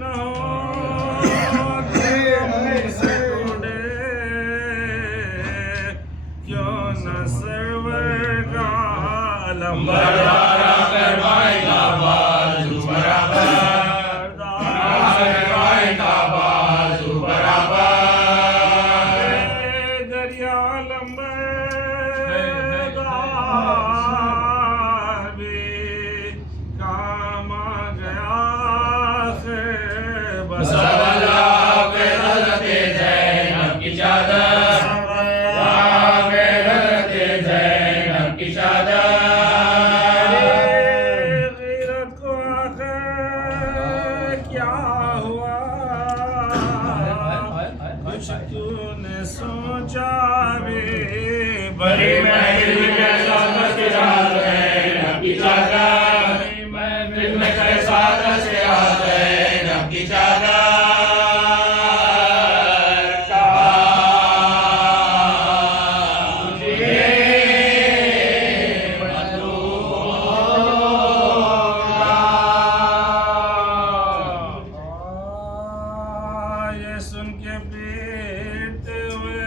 نہ ہو سے اڑے کیوں نہ سرور کا علم بردارا کروائی کا بازو برابر کروائی کا بازو برابر دریا لمبے بھی کام آ گیا سے بس سوالہ پہ حضرت زینب کی چادر پہ حضرت زینب کی چادر غیرت کو آخر کیا ہوا کچھ تو نے سوچا بھی بڑی محفل میں سادت کے رات زینب کی چادر بڑی محفل میں سادت کے رات زینب کی چادر یہ سن کے پیٹتے ہوئے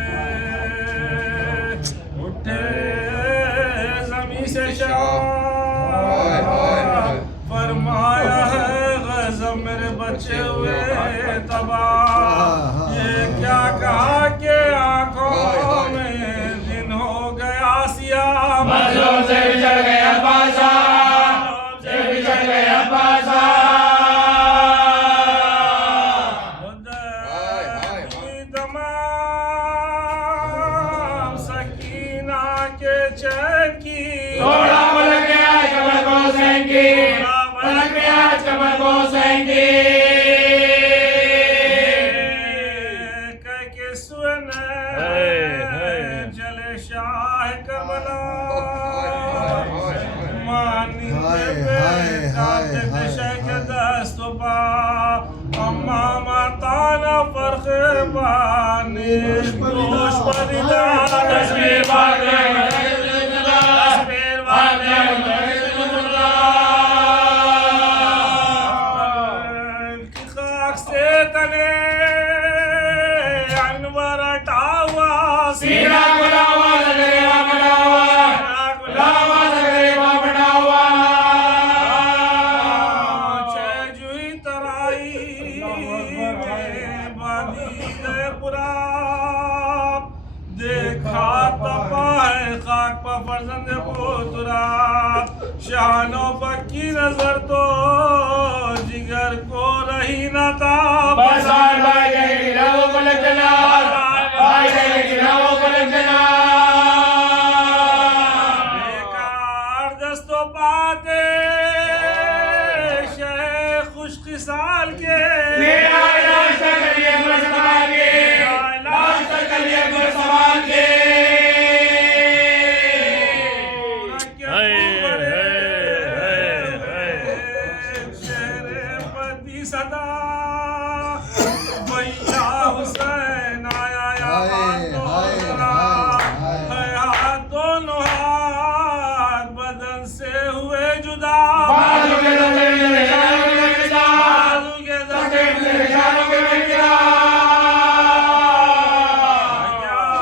اٹھے زمین سے شاہ فرمایا ہے غضب میرے بچے ہوئے تباہ یہ کیا کہا کہ آنکھوں میں دن ہو گیا سیاہ مظلوم سے بچھڑ گیا بادشاہ سے بچھڑ گیا بادشاہ تمام سکینہ کے چکی تھوڑا پلک گیا قبر کو سینگی پلک گیا قبر کو سینگی کہہ کے سونے جلے شاہ کربلا مانی پہ کاتے دشے کے دست پا اما ماتانا فرق بانش دوش پریدہ تصویر باندھے تصویر باندھے کی خاک سے تنے انور اٹھاوا سینہ بڑھاوا زگریہ بڑھاوا بڑھاوا زگریہ بڑھاوا چھ جوئی ترائی میں بادی گئے پورا دیکھا تپائے خاک پا فرزند پوترا شانوں پکی نظر تو جگر کو رہی نہ تھا بسار بھائی جائے گرا وہ پلک جنا بھائی جائے گرا وہ پلک جنا بیکار دستوں پاتے شیخ خوش خصال کے میرا لاش تک لیے گر سوال کے لاش تک لیے گر سوال کے صدا بھیا حسین آیا یا دونوں ہاتھ بدن سے ہوئے جدا بازو کے دستے میرے شانوں کے مجدہ بازو کے دستے میرے شانوں کے مجدہ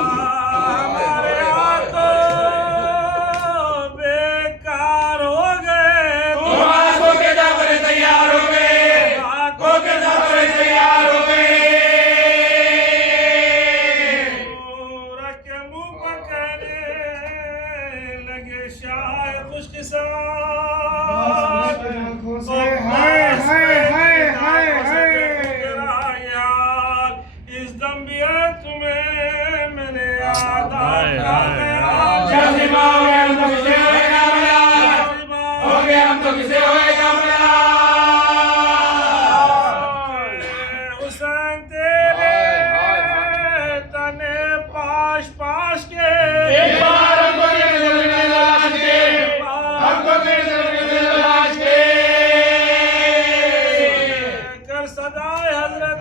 ہمارے ہاتھوں بیکار ہو گئے تم آنکھوں کے جابر تیار ہو گئے آنکھوں کے جابر تیار ہو گئے رکھ کے منہ پکڑنے لگے شاہ خوش قسمت اس دم بھی ہے تمہیں میرے آداب کا خیال جازمہ ہو گئے ہم تو کسے ہوئے کاملہ ہو گئے ہم تو کسے ہوئے کاملہ حسین تیرے تنے پاش پاش کے ایک بار ہم کو کے دل میں لاش کے ہم کو کے دل میں لاش کے کر صدائے حضرت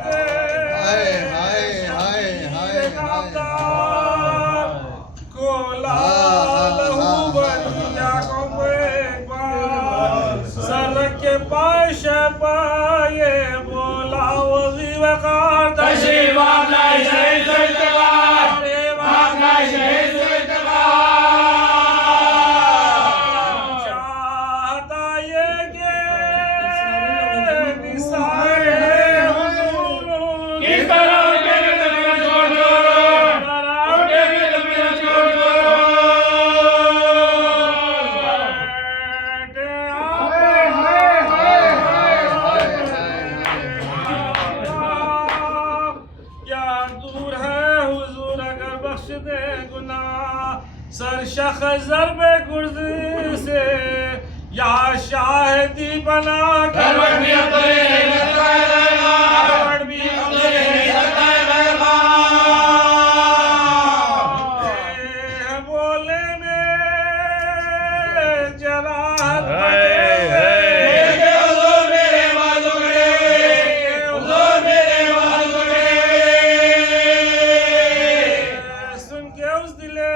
کو لا لہو بلیا کو ایک بار سر کے پاش پائے بولا وقار تشریف آپ لائے شہید ذوالفقار آپ لائے شہید ذوالفقار چاہتا یہ کہ نثار حضور کس طرح اٹھے میں زمین چھوڑ دو اٹھے میں زمین چھوڑ دو سرشخ ضرب گرز سے یا شاہدی بنا کروڑ بھی عبداللہ نہیں سکتا ہے غیران کروڑ بھی عبداللہ نہیں سکتا ہے غیران بولے میں جراحت حضور میرے بازو کھڑے حضور میرے بازو کھڑے سن کے اس دلے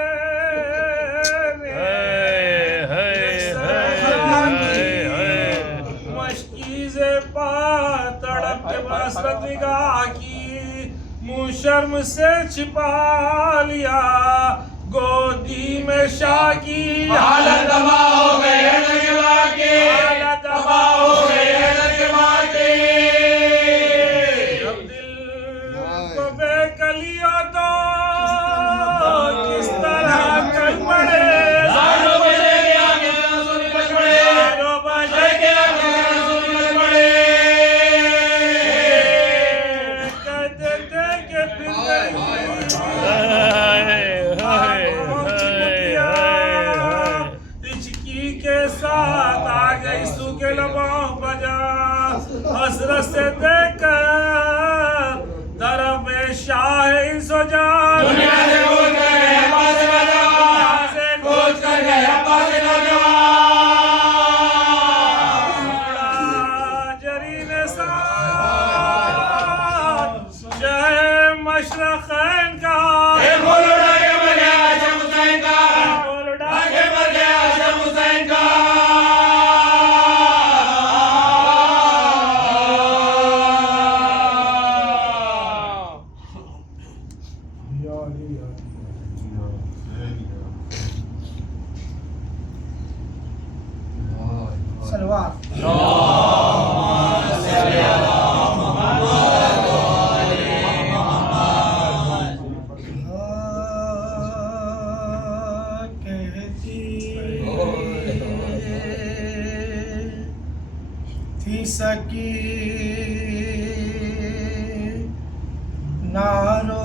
حسرت نگاہ کی منہ شرم سے چھپا لیا گودی میں شاہ کی حالت تباہ ہو گئی ہے نگواں کی حالت تباہ ہو گئی ہے نگواں کی جب دل کو بے کلیو تو کس طرح کل پڑے زاروں بجے کے آگے رسول بچ پڑے زاروں بجے کے آگے رسول بچ پڑے حسرت سے دیکھ کر طرف شاہ سو جان دنیا سے کھوج کر گئے پاس نوجوان سے کھوج کر گئے پاس نوجوان جرین ساتھ شہ مشرقین کا بول اڑا کے مر گیا شم حسین کا بول اڑا کے مر گیا شم حسین کا سلوات کہتی تھی سکی نارو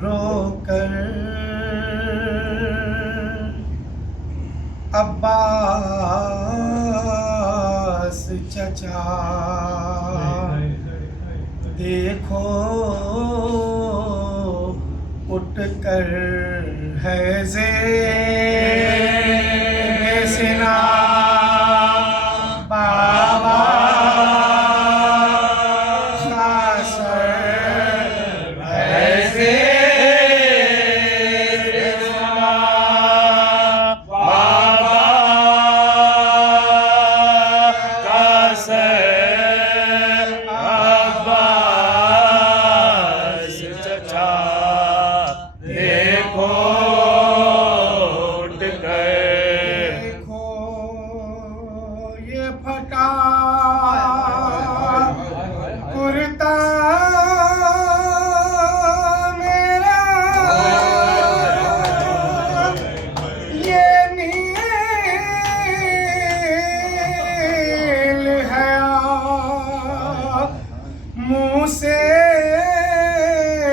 رو کر عباس چچا دیکھو اٹھ کر ہے زیر سنا بابا کا سر ہے زیر سنا بابا کا سر عباس چچا دیکھو اٹھ کر دیکھو یہ پھٹا کرتا میرا یہ نیل ہے منہ سے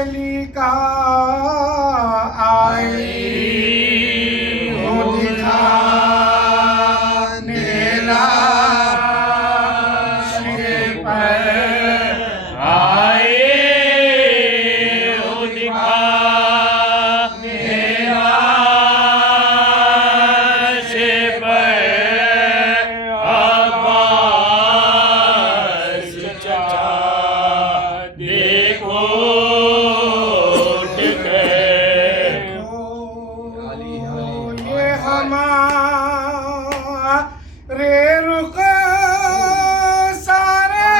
لکھا آئی ہو دکھانے لگا رخ سارے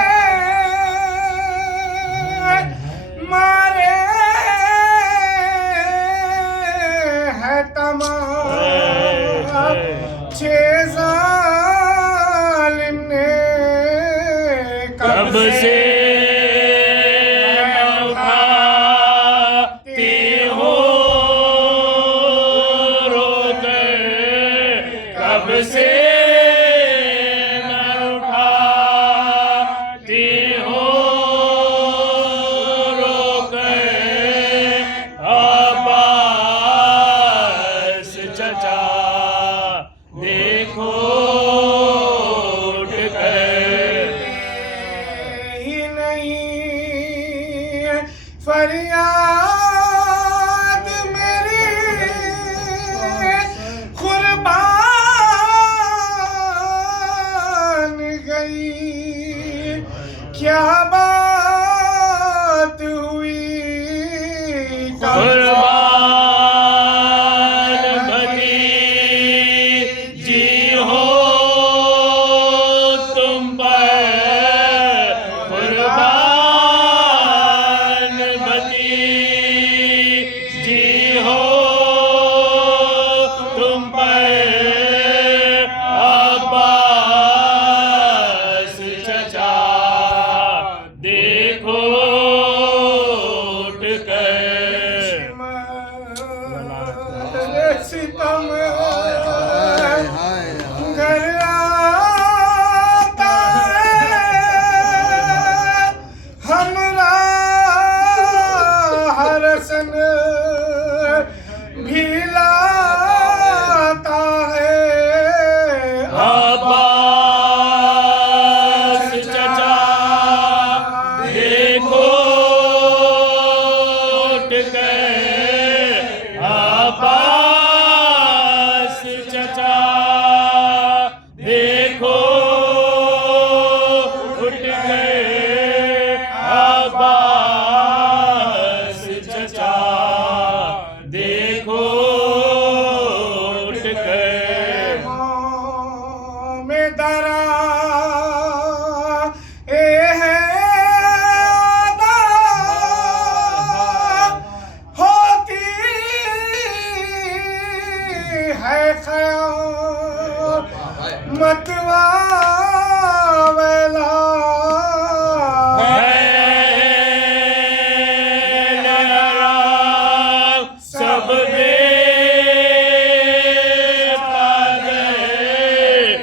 مارے ہے تمام چھ ظالم نے کب سے فریاد میری قربان گئی کیا بات ہوئی قربان بھتیجی ہو تم پر قربان بھتیجی ہو تم پر عباس چچا دیکھو اٹھ کر ستم گھر آتا ہے ہمراہ رسن بھی لاتا ہے عباس چچا دیکھو اٹھ کر عباس چچا دیکھو اٹھ کر عباس چچا دیکھو اٹھ کر میں درا اے ہے ادا ہوتی ہے خیال متوا ویلا سب دیتا گئے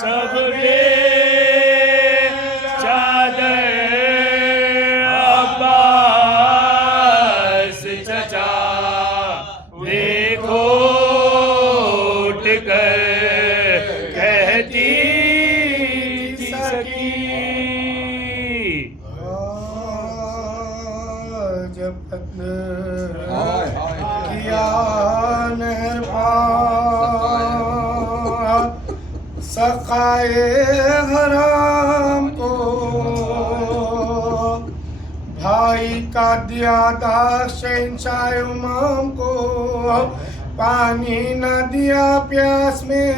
سب عباس چچا دیکھو اٹھ کر کہتی تھی سکی جب کیا نہر پار سقائے حرام کو بھائی کا دیا داغ شہنشاہ امام کو پانی نہ دیا پیاس میں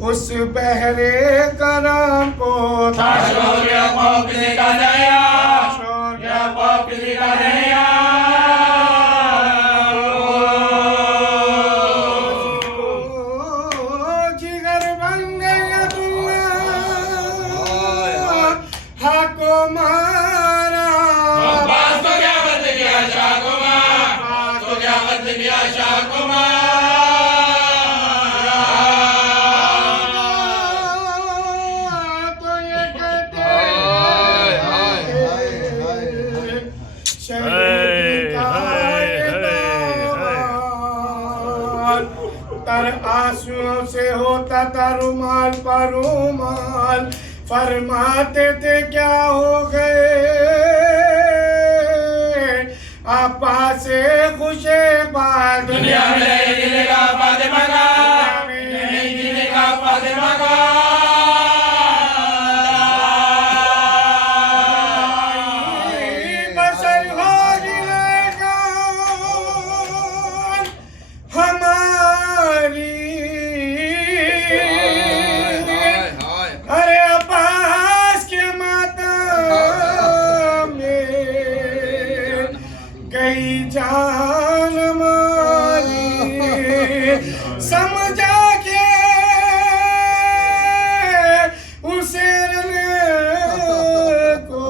اس بحرے کرام کو جگر بن گئی دنیا حق مارا تو یہ کہتے شہید کا داماد تر آنسوؤں سے ہوتا تھا رومال پر رومال فرماتے تھے کیا ہو گئے آپا سے خوش بات دنیا میں نہیں جینے کا فاطمہ کا نہیں جینے کا فاطمہ کا بسر ہو جلے گا جان ہماری سمجھا کے اسے کو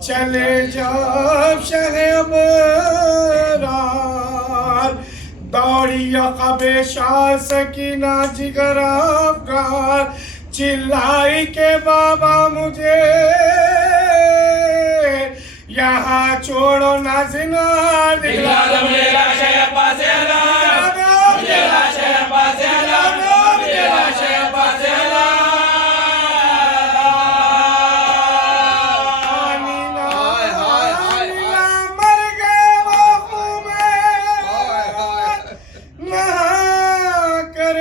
چلے جاب شہ ابرار دوڑی عقب شاہ سکینہ جگر افکار چلائی کے بابا مجھے یہاں چھوڑو نازنا دکھلا دو مجھے لاش عباس اعلی مجھے لاش عباس اعلی مجھے لاش عباس اعلی مر گئے وہ خون میں نہا کر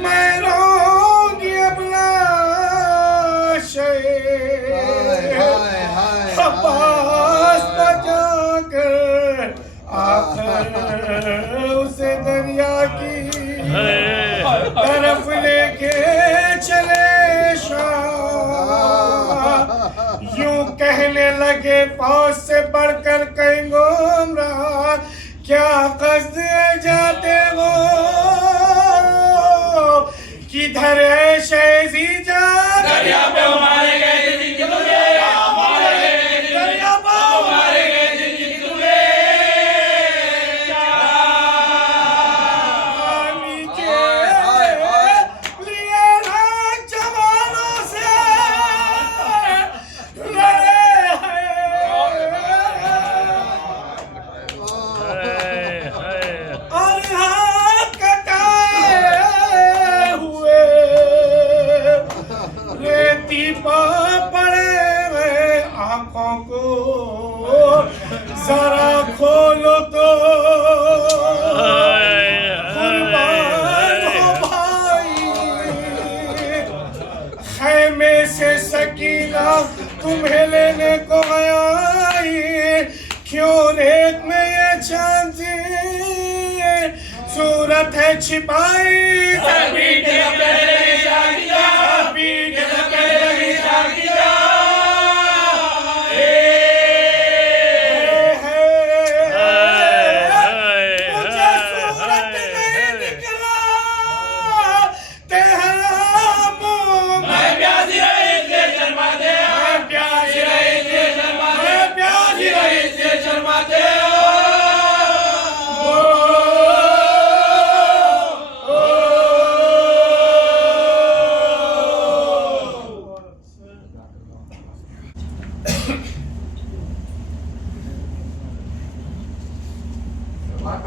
میں روں گی اپنا عباس بچا کر آخر اسے دریا کی طرف لے کے چلے شاہ یوں کہنے لگے فوج سے بڑھ کر کہیں گمراہ کیا قصد ہے جاتے ہو کدھر ہے شہزی جان دریا پہ ہمارے گئے ذرا کھولو تو قربان ہو بھائی خیمے سے سکینہ تمہیں لینے کو آئی کیوں ریت میں یہ چاندی صورت ہے چھپائی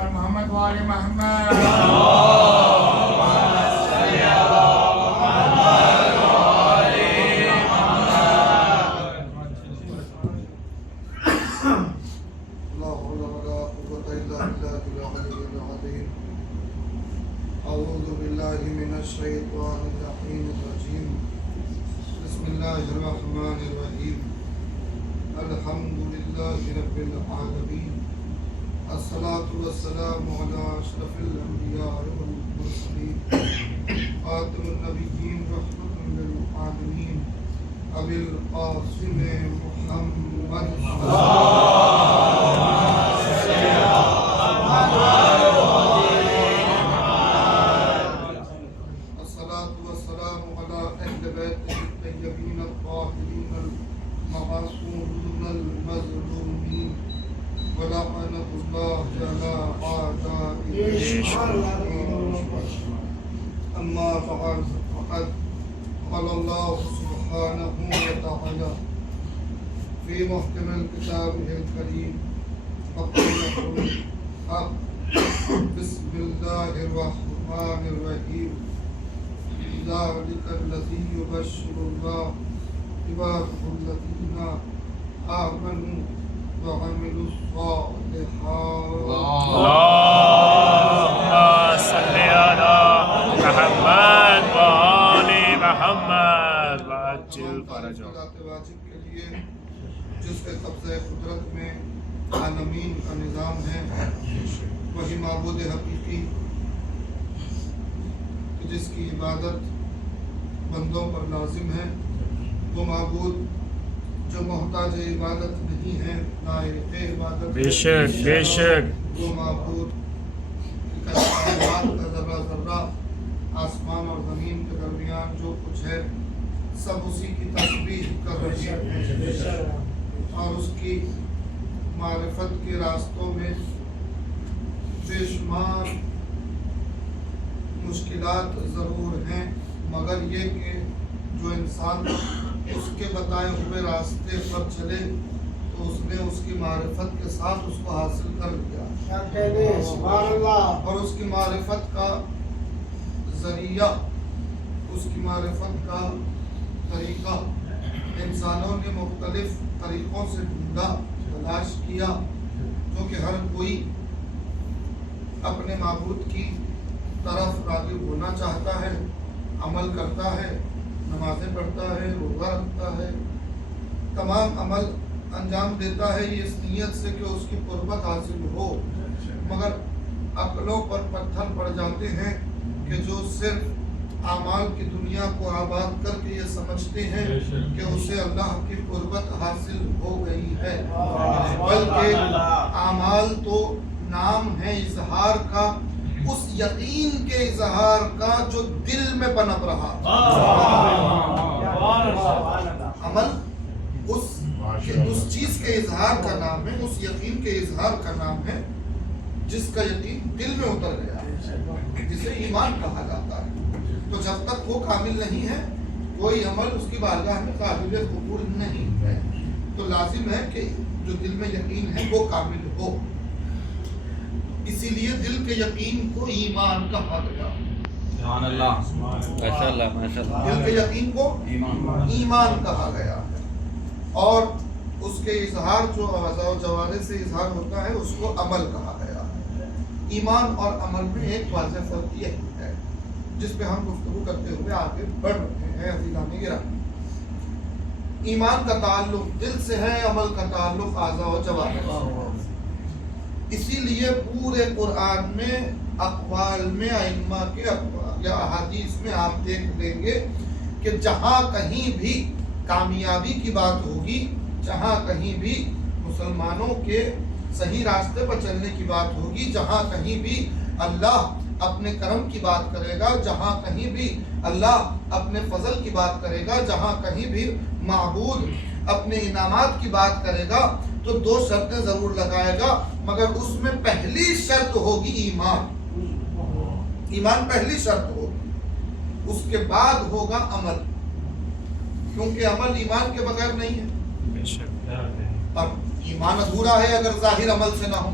محمد وآل محمد أعوذ بالله من الشيطان الرجيم بسم الله الرحمن الرحيم الحمد لله رب العالمين الصلاة والسلام على أشرف الأنبياء والمرسلين خاتم النبيين رحمة للعالمين أبي القاسم محمد الصلاة والسلام على أهل بيته الطيبين الطاهرين المعصومين المظلومين ولعنة الله على أعدائهم أما فقد قال الله سبحانه وتعالى في محكم الكتاب الكريم وقوله الحق بسم الله الرحمن الرحيم ذلك الذي يبشر الله عباده الذين آمنوا وعملوا الصالحات اللهم صل على محمد وآل محمد وعجل فرجهم واجب کے لیے جس کے قبضہ قدرت میں عالمین کا نظام ہے وہی معبود حقیقی جس کی عبادت بندوں پر لازم ہے وہ معبود मोहताज इबादत नहीं है, लायक इबादत बेशक बेशक वो माबूद का कायनात का ज़र्रा ज़र्रा आसमान और ज़मीन के दरमियान जो कुछ है सब उसी की तस्बीह कर रही है और उसकी मारिफत के रास्तों में बेशुमार मुश्किलात ज़रूर हैं, मगर ये कि जो इंसान उसके बताए हुए रास्ते पर चले तो उसने उसकी मारिफत के साथ उसको हासिल कर लिया और उसकी मारिफत का ज़रिया, उसकी मारिफत का तरीका इंसानों ने मुख्तलिफ तरीक़ों से ढूंढा, तलाश किया, जो कि हर कोई अपने माबूद की तरफ राग़िब होना चाहता है, अमल करता है, नमाज़ें पढ़ता है, रोज़ा रखता है, तमाम अमल अंजाम देता है ये इस नीयत से कि उसकी कुर्बत हासिल हो, मगर अक्लों पर पत्थर पड़ जाते हैं कि जो सिर्फ आमाल की दुनिया को आबाद करके ये समझते हैं कि उसे अल्लाह की कुर्बत हासिल हो गई है, बल्कि आमाल तो नाम है इजहार का, उस यकीन के इजहार का जो दिल में पनप रहा। अमल उस चीज के इजहार का नाम है, उस यकीन के इजहार का नाम है जिसका यकीन दिल में उतर गया, जिसे ईमान कहा जाता है। तो जब तक वो कामिल नहीं है कोई अमल उसकी बारगाह में काबिल कबूल नहीं है। तो लाजिम है कि जो दिल में यकीन है वो कामिल हो, इसीलिए दिल के यकीन को ईमान कहा गया। दिल के यकीन को ईमान कहा गया है और उसके इजहार जो अज़ा व जवारे से इजहार होता है उसको अमल कहा गया है। ईमान और अमल में एक वाज़ेह फ़र्क यही है जिस पे हम गुफ्तगू करते हुए आगे बढ़ रहे हैं। अज़ीज़ान गिरामी, ईमान का ताल्लुक दिल से है, अमल का ताल्लुक अज़ा व जवारे से। इसीलिए पूरे कुरान में अक़वाल में अइम्मा के या अहादीस में आप देख लेंगे कि जहाँ कहीं भी कामयाबी की बात होगी, जहाँ कहीं भी मुसलमानों के सही रास्ते पर चलने की बात होगी, जहाँ कहीं भी अल्लाह अपने करम की बात करेगा, जहाँ कहीं भी अल्लाह अपने फजल की बात करेगा, जहाँ कहीं भी माबूद अपने इनामात की बात करेगा, तो दो शर्तें जरूर लगाएगा, मगर उसमें पहली शर्त होगी ईमान। ईमान पहली शर्त होगी, उसके बाद होगा अमल, क्योंकि अमल ईमान के बगैर नहीं है। और ईमान अधूरा है अगर जाहिर अमल से ना हो।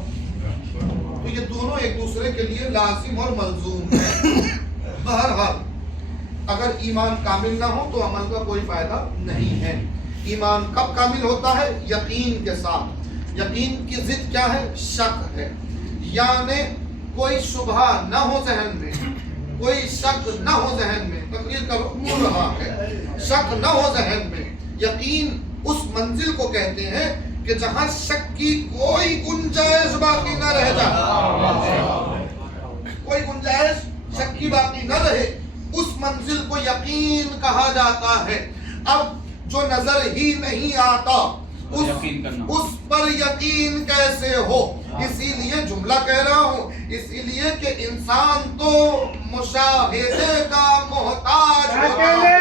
तो ये दोनों एक दूसरे के लिए लाजिम और मलजूम है। बहरहाल अगर ईमान कामिल ना हो तो अमल का कोई फायदा नहीं है। ईमान कब कामिल होता है? यकीन के साथ। यकीन की जिद क्या है? शक है। यानी कोई शुबहा ना हो जहन में, कोई शक ना हो जहन में, तकरीर करो मुड़ रहा है, शक ना हो जहन में। यकीन उस मंजिल को कहते हैं कि जहां शक की कोई गुंजाइश बाकी न रह जाए, कोई गुंजाइश शक की बाकी न रहे, उस मंजिल को यकीन कहा जाता है। अब जो नजर ही नहीं आता उस पर यकीन कैसे हो? इसीलिए जुमला कह रहा हूं, इसीलिए कि इंसान तो मुशाहिदे का मोहताज होता है।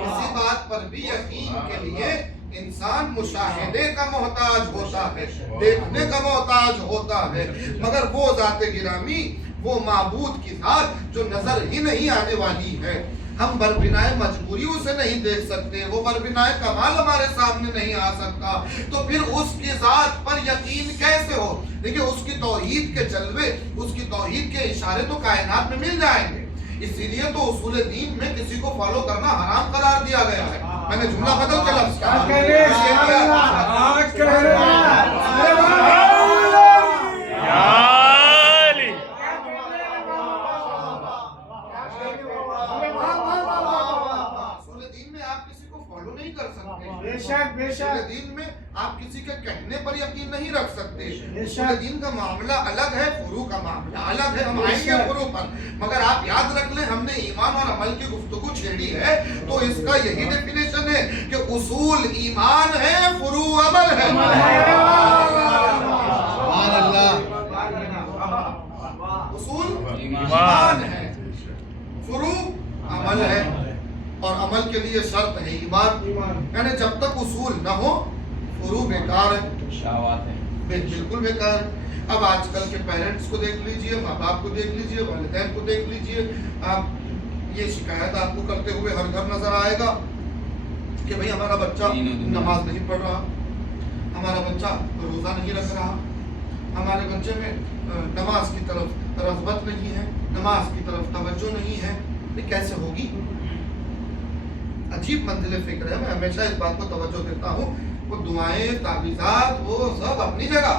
किसी बात पर भी यकीन के लिए इंसान मुशाहिदे का मोहताज होता है, देखने का मोहताज होता है, मगर वो ज़ाते गिरामी, वो माबूद की ज़ात जो नजर ही नहीं आने वाली है, हम बरबिनाए मजबूरी उसे नहीं देख सकते, वो बरबिनाए कमाल हमारे सामने नहीं आ सकता, तो फिर उसकी ज़ात पर यकीन कैसे हो? देखिए उसकी तौहीद के जलवे, उसकी तौहीद के इशारे तो कायनात में मिल जाएंगे। इसीलिए तो उसूल दीन में किसी को फॉलो करना हराम करार दिया गया है। मैंने जुमला बदल के लफ्ज़ कहा। नहीं कर सकते। बेशक बेशक उसूल दीन में आप किसी के कहने पर यकीन नहीं रख सकते। बेशक। उसूल दीन का मामला अलग है, फुरू का मामला अलग है। हम आएंगे फुरू पर, मगर आप याद रख लें हमने ईमान और अमल की गुफ्तगू छेड़ी है तो इसका यही डेफिनेशन है कि उसूल ईमान है, फुरू अमल है। उसूल ईमान है, फुरू अमल है, और अमल के लिए शर्त है ईमान। यानी जब तक उसूल न हो फुरू बेकार है, बिल्कुल बेकार है। अब आजकल के पेरेंट्स को देख लीजिए, माँ बाप को देख लीजिए, वालिदैन को देख लीजिए, आप ये शिकायत आपको करते हुए हर घर नजर आएगा कि भाई हमारा बच्चा नमाज नहीं पढ़ रहा, हमारा बच्चा रोजा नहीं रख रहा, हमारे बच्चे में नमाज की तरफ रग़बत नहीं है, नमाज की तरफ तवज्जो नहीं है। ये कैसे होगी? अजीब मंजिल फिक्र है। मैं हमेशा इस बात को तवज्जो देता हूँ, वो दुआएं तावीज़ात वो सब अपनी जगह,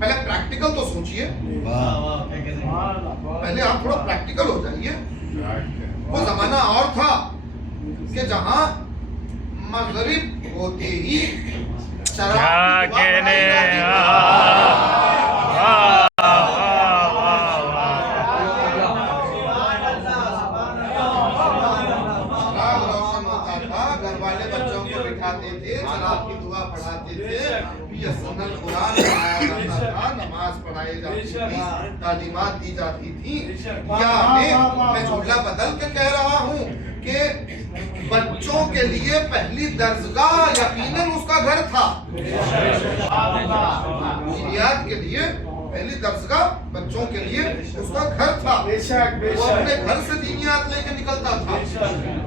पहले प्रैक्टिकल तो सोचिए, पहले आप थोड़ा प्रैक्टिकल हो जाइए। वो जमाना और था कि जहां मगरिब होते ही शराब की दुआ पढ़ाई रोशन होता था, घर वाले बच्चों को बिठाते थे, शराब की दुआ पढ़ाते थे, यस्सुनल कुरान पढ़ाया जाता था, नमाज पढ़ाई जाती थी, तालीमात दी जाती थी। या मैं जुमला बदल के कह रहा हूँ कि बच्चों के लिए पहली दर्जगाह यकीनन उसका घर था। दीनियात के लिए पहली दर्जगाह बच्चों के लिए उसका घर था। वो अपने घर से दीनियात लेके निकलता था,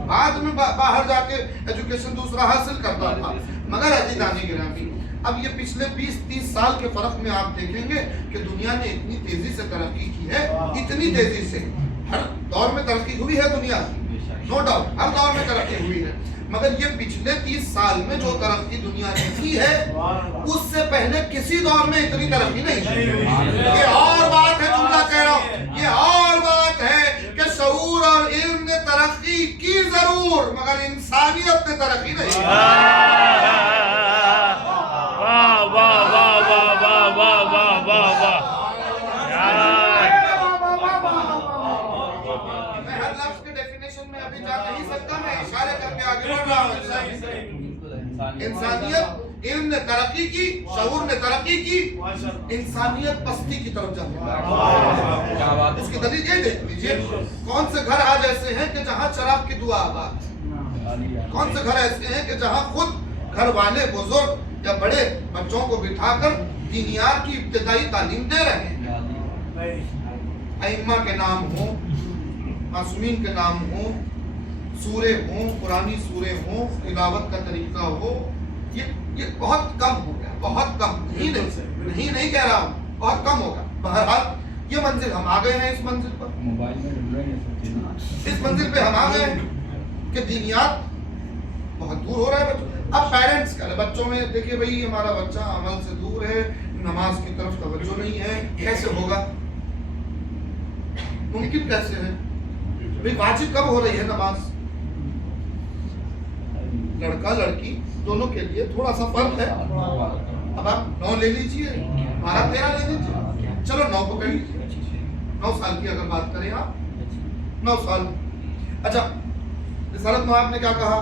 बाद में बाहर जाके एजुकेशन दूसरा हासिल करता था। मगर अज़ीज़ान गिरामी, अब ये पिछले 20-30 साल के फर्क में आप देखेंगे कि दुनिया ने इतनी तेजी से तरक्की की है, इतनी तेजी से। हर दौर में तरक्की हुई है दुनिया की, नो डाउट, हर दौर में तरक्की हुई है, मगर ये पिछले 30 साल में जो तरक्की दुनिया ने की है उससे पहले किसी दौर में इतनी तरक्की नहीं की। ये और बात है, जुमला कह रहा हूँ, ये और बात है कि शऊर और इल्म ने तरक्की की जरूर, मगर इंसानियत ने तरक्की नहीं की। मैं हर लफ्ज के डेफिनेशन में अभी जा नहीं सकता, मैं इशारे करके आगे बढ़ रहा हूँ। इंसानियत, इल्म ने तरक्की की, शऊर ने तरक्की की, इंसानियत पस्ती की तरफ जाती है। उसकी दलील ये देख लीजिए, कौन से घर आज ऐसे हैं कि जहाँ शराब की दुआ आबाद, कौन से घर ऐसे हैं कि जहाँ खुद घर वाले बुजुर्ग या बड़े बच्चों को बिठाकर दीनियात की इब्तिदाई तालीम दे रहे हैं। अइम्मा के नाम हो, मासूमीन के नाम हो, सूरे हो, पुरानी सूरे हो, तिलावत का तरीका हो, ये बहुत कम हो गया, बहुत कम। नहीं कह रहा हूँ, बहुत कम होगा। बहरहाल ये मंजिल हम आ गए हैं, इस मंजिल पर, इस मंजिल पे हम आ गए हैं कि दीनियात बहुत दूर हो रहा है बच्चों। अब पेरेंट्स का बच्चों में देखिए, भाई हमारा बच्चा अमल से दूर है, नमाज की तरफ तवज्जो नहीं है, कैसे होगा? मुमकिन कैसे है? भाई वाजिब कब हो रही है नमाज? लड़का लड़की दोनों के लिए थोड़ा सा फर्क है। अब आप 9 ले लीजिए, 12-13 ले लीजिए, चलो 9 पकड़ लीजिए। 9 साल की अगर बात करें आप, 9 साल। अच्छा, रिसालत में आपने क्या कहा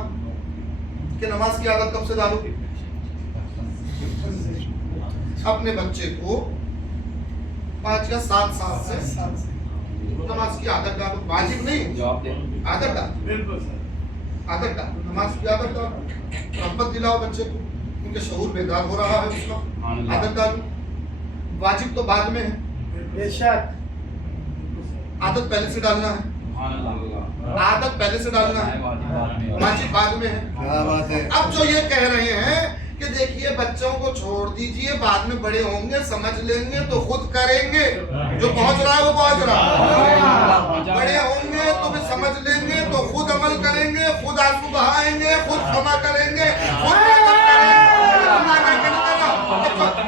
कि नमाज की आदत कब से डालो? अपने बच्चे को 5 या 7 साल से नमाज की आदत डालो। वाजिब नहीं, आदत डालो, आदत डालो, नमाज की आदत डालो। रग़बत दिलाओ बच्चे को, उनके शऊर बेदार हो रहा है उसका, आदत डालो। वाजिब तो बाद में है, बेशक आदत पहले से डालना है, आदत पहले से डालना है, वाजिब बाद में है। क्या बात है। अब जो ये कह रहे हैं कि देखिए बच्चों को छोड़ दीजिए, बाद में बड़े होंगे समझ लेंगे तो खुद करेंगे, जो पहुंच रहा है वो पहुंच रहा है। बड़े होंगे तो भी समझ लेंगे तो खुद अमल करेंगे, खुद आंसू बहाएंगे, खुद क्षमा करेंगे, खुद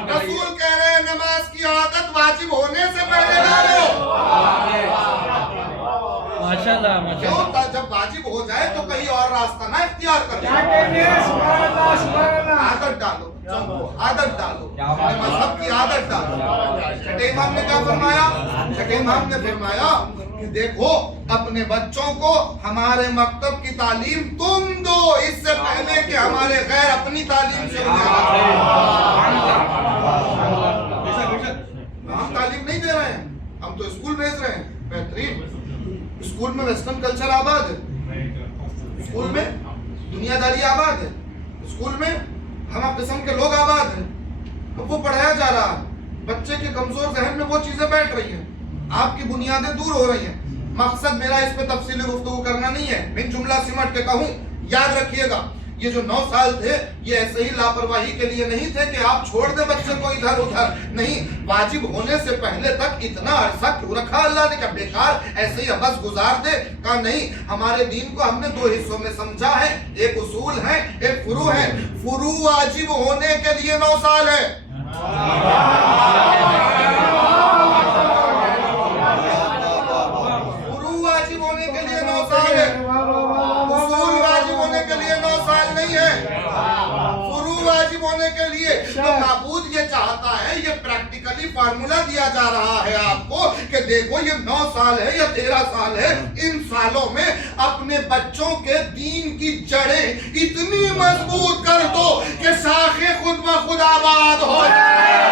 रसूल कह रहे हैं नमाज की आदत वाजिब होने से पहले डालो। माशाल्लाह, क्यों? जब वाजिब हो जाए तो कहीं और रास्ता ना इख्तियार कर क्या कहेंगे? सुभान अल्लाह, सुभान अल्लाह। आदत डालो, आदत डालो, अपने मजहब की आदत डालो। छठे इमाम ने क्या फरमाया? छठे इमाम ने फरमाया कि देखो अपने बच्चों को हमारे मकतब की तालीम तुम दो, इससे पहले कि हमारे गैर अपनी तालीम से हम तालीम नहीं दे रहे हैं, हम तो स्कूल भेज रहे हैं। बेहतरीन स्कूल में वेस्टर्न कल्चर आबाद है, स्कूल में दुनियादारी आबाद है, स्कूल में हम किस्म के लोग आबाद हैं, तो वो पढ़ाया जा रहा है, बच्चे के कमजोर जहन में वो चीजें बैठ रही हैं, आपकी बुनियादें दूर हो रही हैं। मकसद मेरा इस पे तफसीली गुफ्तगू करना नहीं है, मैं जुमला सिमट के कहूं, याद रखिएगा ये जो 9 साल थे ये ऐसे ही लापरवाही के लिए नहीं थे कि आप छोड़ दे बच्चे को इधर उधर, नहीं, वाजिब होने से पहले तक इतना अरसा क्यों रखा अल्लाह ने? क्या बेकार ऐसे ही बस गुजार दे? कहा नहीं, हमारे दीन को हमने 2 हिस्सों में समझा है, एक उसूल है, एक फुरू है। फुरू वाजिब होने के लिए 9 साल है, फुरू वाजिब होने के लिए 9 साल है, उसूल वाजिब होने के लिए 9 साल नहीं है। फुरू वाजिब होने के लिए तो माबूद ये चाहता है, ये प्रैक्टिकली फार्मूला दिया जा रहा है आपको कि देखो ये 9 साल है या 13 साल है, इन सालों में अपने बच्चों के दीन की जड़ें इतनी मजबूत कर दो कि शाखे खुद ब खुद आबाद हो जाए।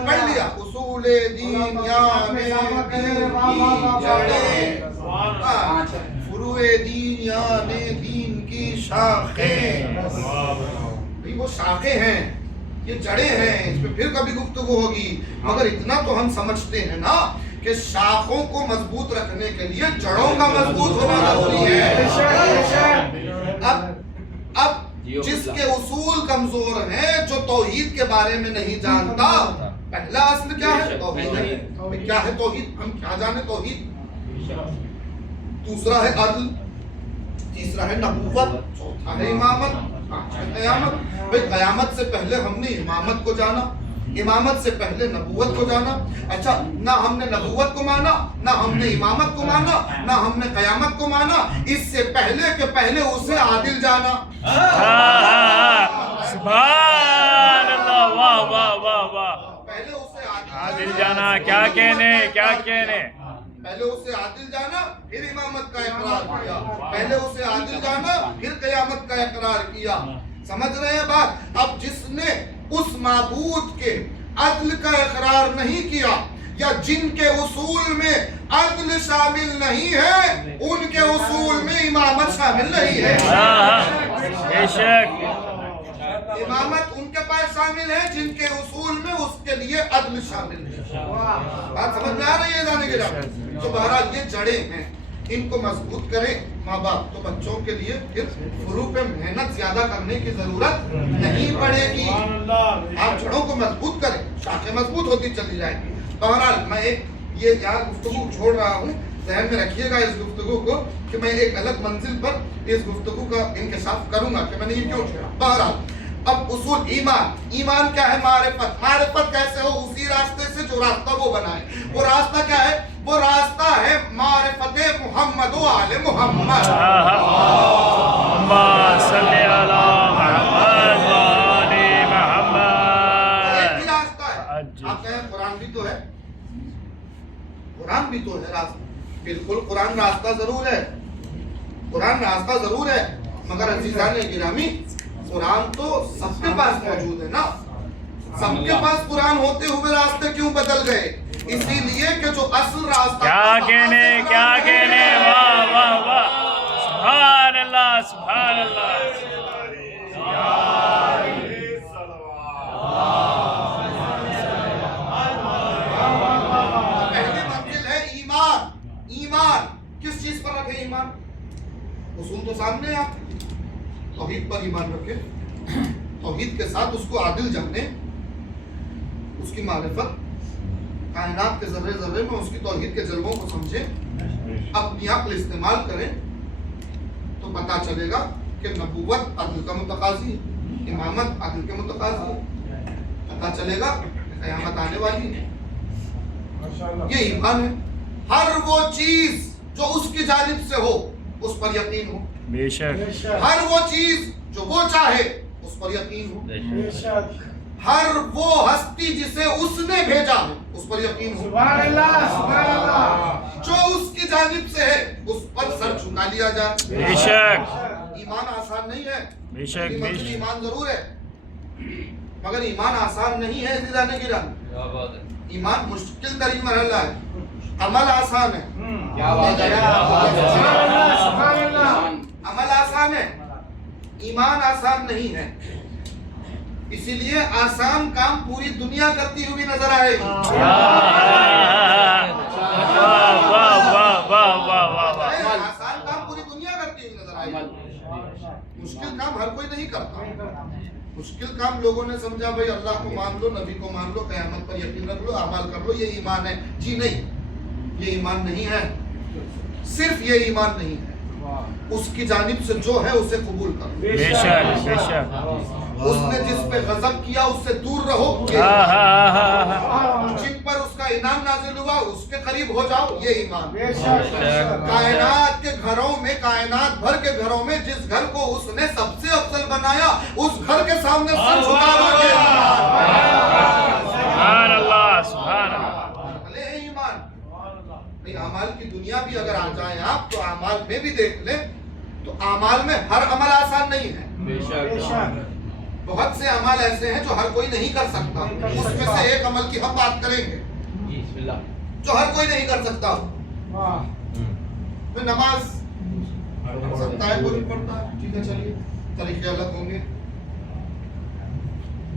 पढ़ लिया उसूले दीन यामे फुरूए दीन यामे दीन की शाखें, वो शाखें हैं, ये जड़ें हैं, इस पे फिर कभी गुफ्तगू होगी, मगर इतना तो हम समझते हैं ना कि शाखों को मजबूत रखने के लिए जड़ों का मजबूत होना जरूरी है। अब जिसके उसूल कमजोर हैं, जो तौहीद के बारे में नहीं जानता, पहला असल क्या है? तौहीद है। क्या है तौहीद? हम क्या जाने तौहीद? दूसरा है अदल, तीसरा है नबूवत, चौथा है इमामत, पांचवा क़यामत। भाई क़यामत से पहले हमने इमामत को जाना, इमामत से पहले नबूवत को जाना। अच्छा, ना हमने नबूवत को माना, ना हमने इमामत को माना, ना हमने क़यामत को माना, इससे पहले के पहले उसे आदिल जाना। सुभान अल्लाह, वाह वाह वाह वाह, पहले उसे आदिल जाना, क्या कहने, क्या कहने। पहले उसे आदिल जाना, फिर इमामत का इकरार किया, पहले उसे आदिल जाना, फिर क़यामत का इकरार किया। समझ रहे हैं बात? अब जिसने उस माबूद के अदल का इकरार नहीं किया, या जिनके उसूल में अदल शामिल नहीं है, उनके उसूल में इमामत शामिल नहीं है। बेशक इमामत उनके पास शामिल है जिनके उसूल में उसके लिए अदल शामिल है। बात समझ में आ रही है जाने के लिए? तो बहरहाल ये जड़ें हैं, इनको मजबूत करें माँ बाप, तो बच्चों के लिए फिर फुरू पे मेहनत ज्यादा करने की जरूरत नहीं पड़ेगी। आप जड़ों को मजबूत करें, शाखें मजबूत होती चली जाएगी। बहरहाल मैं एक ये यहाँ गुफ्तगू छोड़ रहा हूँ, ध्यान में रखिएगा इस गुफ्तगू को कि मैं एक अलग मंजिल पर इस गुफ्तगू का इंकशाफ करूंगा कि मैंने ये क्यों छोड़ा। बहरहाल अब उसूल ईमान, ईमान क्या है? मारिफत। मारिफत कैसे हो? उसी रास्ते से जो रास्ता वो बनाए। वो रास्ता क्या है? वो रास्ता है मारिफत मोहम्मद व आले मोहम्मद। सल्ले अला मुहम्मद व आले मुहम्मद। एक ही रास्ता है। आप कहें कुरान भी तो है, कुरान भी तो है रास्ता। बिल्कुल कुरान रास्ता जरूर है, कुरान रास्ता जरूर है, मगर अजीजान गिरामी कुरान तो सबके पास मौजूद है ना। सबके पास कुरान होते हुए रास्ते क्यों बदल गए? इसीलिए कि जो असल रास्ता, क्या कहने, क्या कहने, वाह वाह वाह, सुभान अल्लाह, सुभान अल्लाह। पहली मंजिल है ईमान। ईमान किस चीज पर रखे? ईमान उसूल तो सामने आप तौहीद पर ईमान रखे, तौहीद के साथ उसको आदिल जाने, उसकी मारिफत, कायनात के जर्रे जर्रे में उसकी तौहीद के जलवों को समझे, अपनी अक्ल इस्तेमाल करें, तो पता चलेगा कि नबूवत अदल का मुतकाजी है, इमामत अदल के मुतकाजी है। पता चलेगा क़यामत आने वाली है। ये ईमान है। हर वो चीज जो उसकी जानिब से हो उस पर यकीन हो। बेशक। हर वो चीज जो वो चाहे उस पर यकीन हो। हर वो हस्ती जिसे उसने भेजा है उस पर यकीन हो। सुभान अल्लाह, सुभान अल्लाह। जो उसकी जानिब से है उस पर सर झुका लिया जाए। बेशक। ईमान आसान नहीं है। बेशक, मेरी मंजिल बेशक। ईमान जरूर है, मगर ईमान आसान नहीं है। जिलाने की ईमान मुश्किल तरीन मरहला है, अमल आसान है। सुभान अल्लाह। अमल आसान है, ईमान आसान नहीं है। इसीलिए आसान काम पूरी दुनिया करती हुई नजर आएगी। आसान काम पूरी दुनिया करती हुई नजर आएगी। मुश्किल काम हर कोई नहीं करता। मुश्किल काम लोगों ने समझा भाई अल्लाह को मान लो, नबी को मान लो, क़यामत पर यकीन रख लो, अमाल कर लो, ये ईमान है। जी नहीं, ये ईमान नहीं है। सिर्फ ये ईमान नहीं है, उसकी जानिब से जो है उसे कबूल करो। बेशक, बेशक। उसने जिस पे गजब किया उससे दूर रहो। जिन पर उसका इनाम नाजिल हुआ उसके करीब हो जाओ, ये ईमान। कायनात के घरों में, कायनात भर के घरों में जिस घर को उसने सबसे अफजल बनाया उस घर के सामने सर झुकाना है ईमान। भाई अमाल की दुनिया भी अगर आ जाए आप तो अमाल में भी देख ले तो अमाल में हर अमल आसान नहीं है। बहुत से अमल ऐसे हैं जो हर कोई नहीं कर सकता। उसमें से एक अमल की हम बात करेंगे जो हर कोई नहीं कर सकता। तो नमाज सकता है, कोई पढ़ता है, ठीक है, चलिए तरीके अलग होंगे।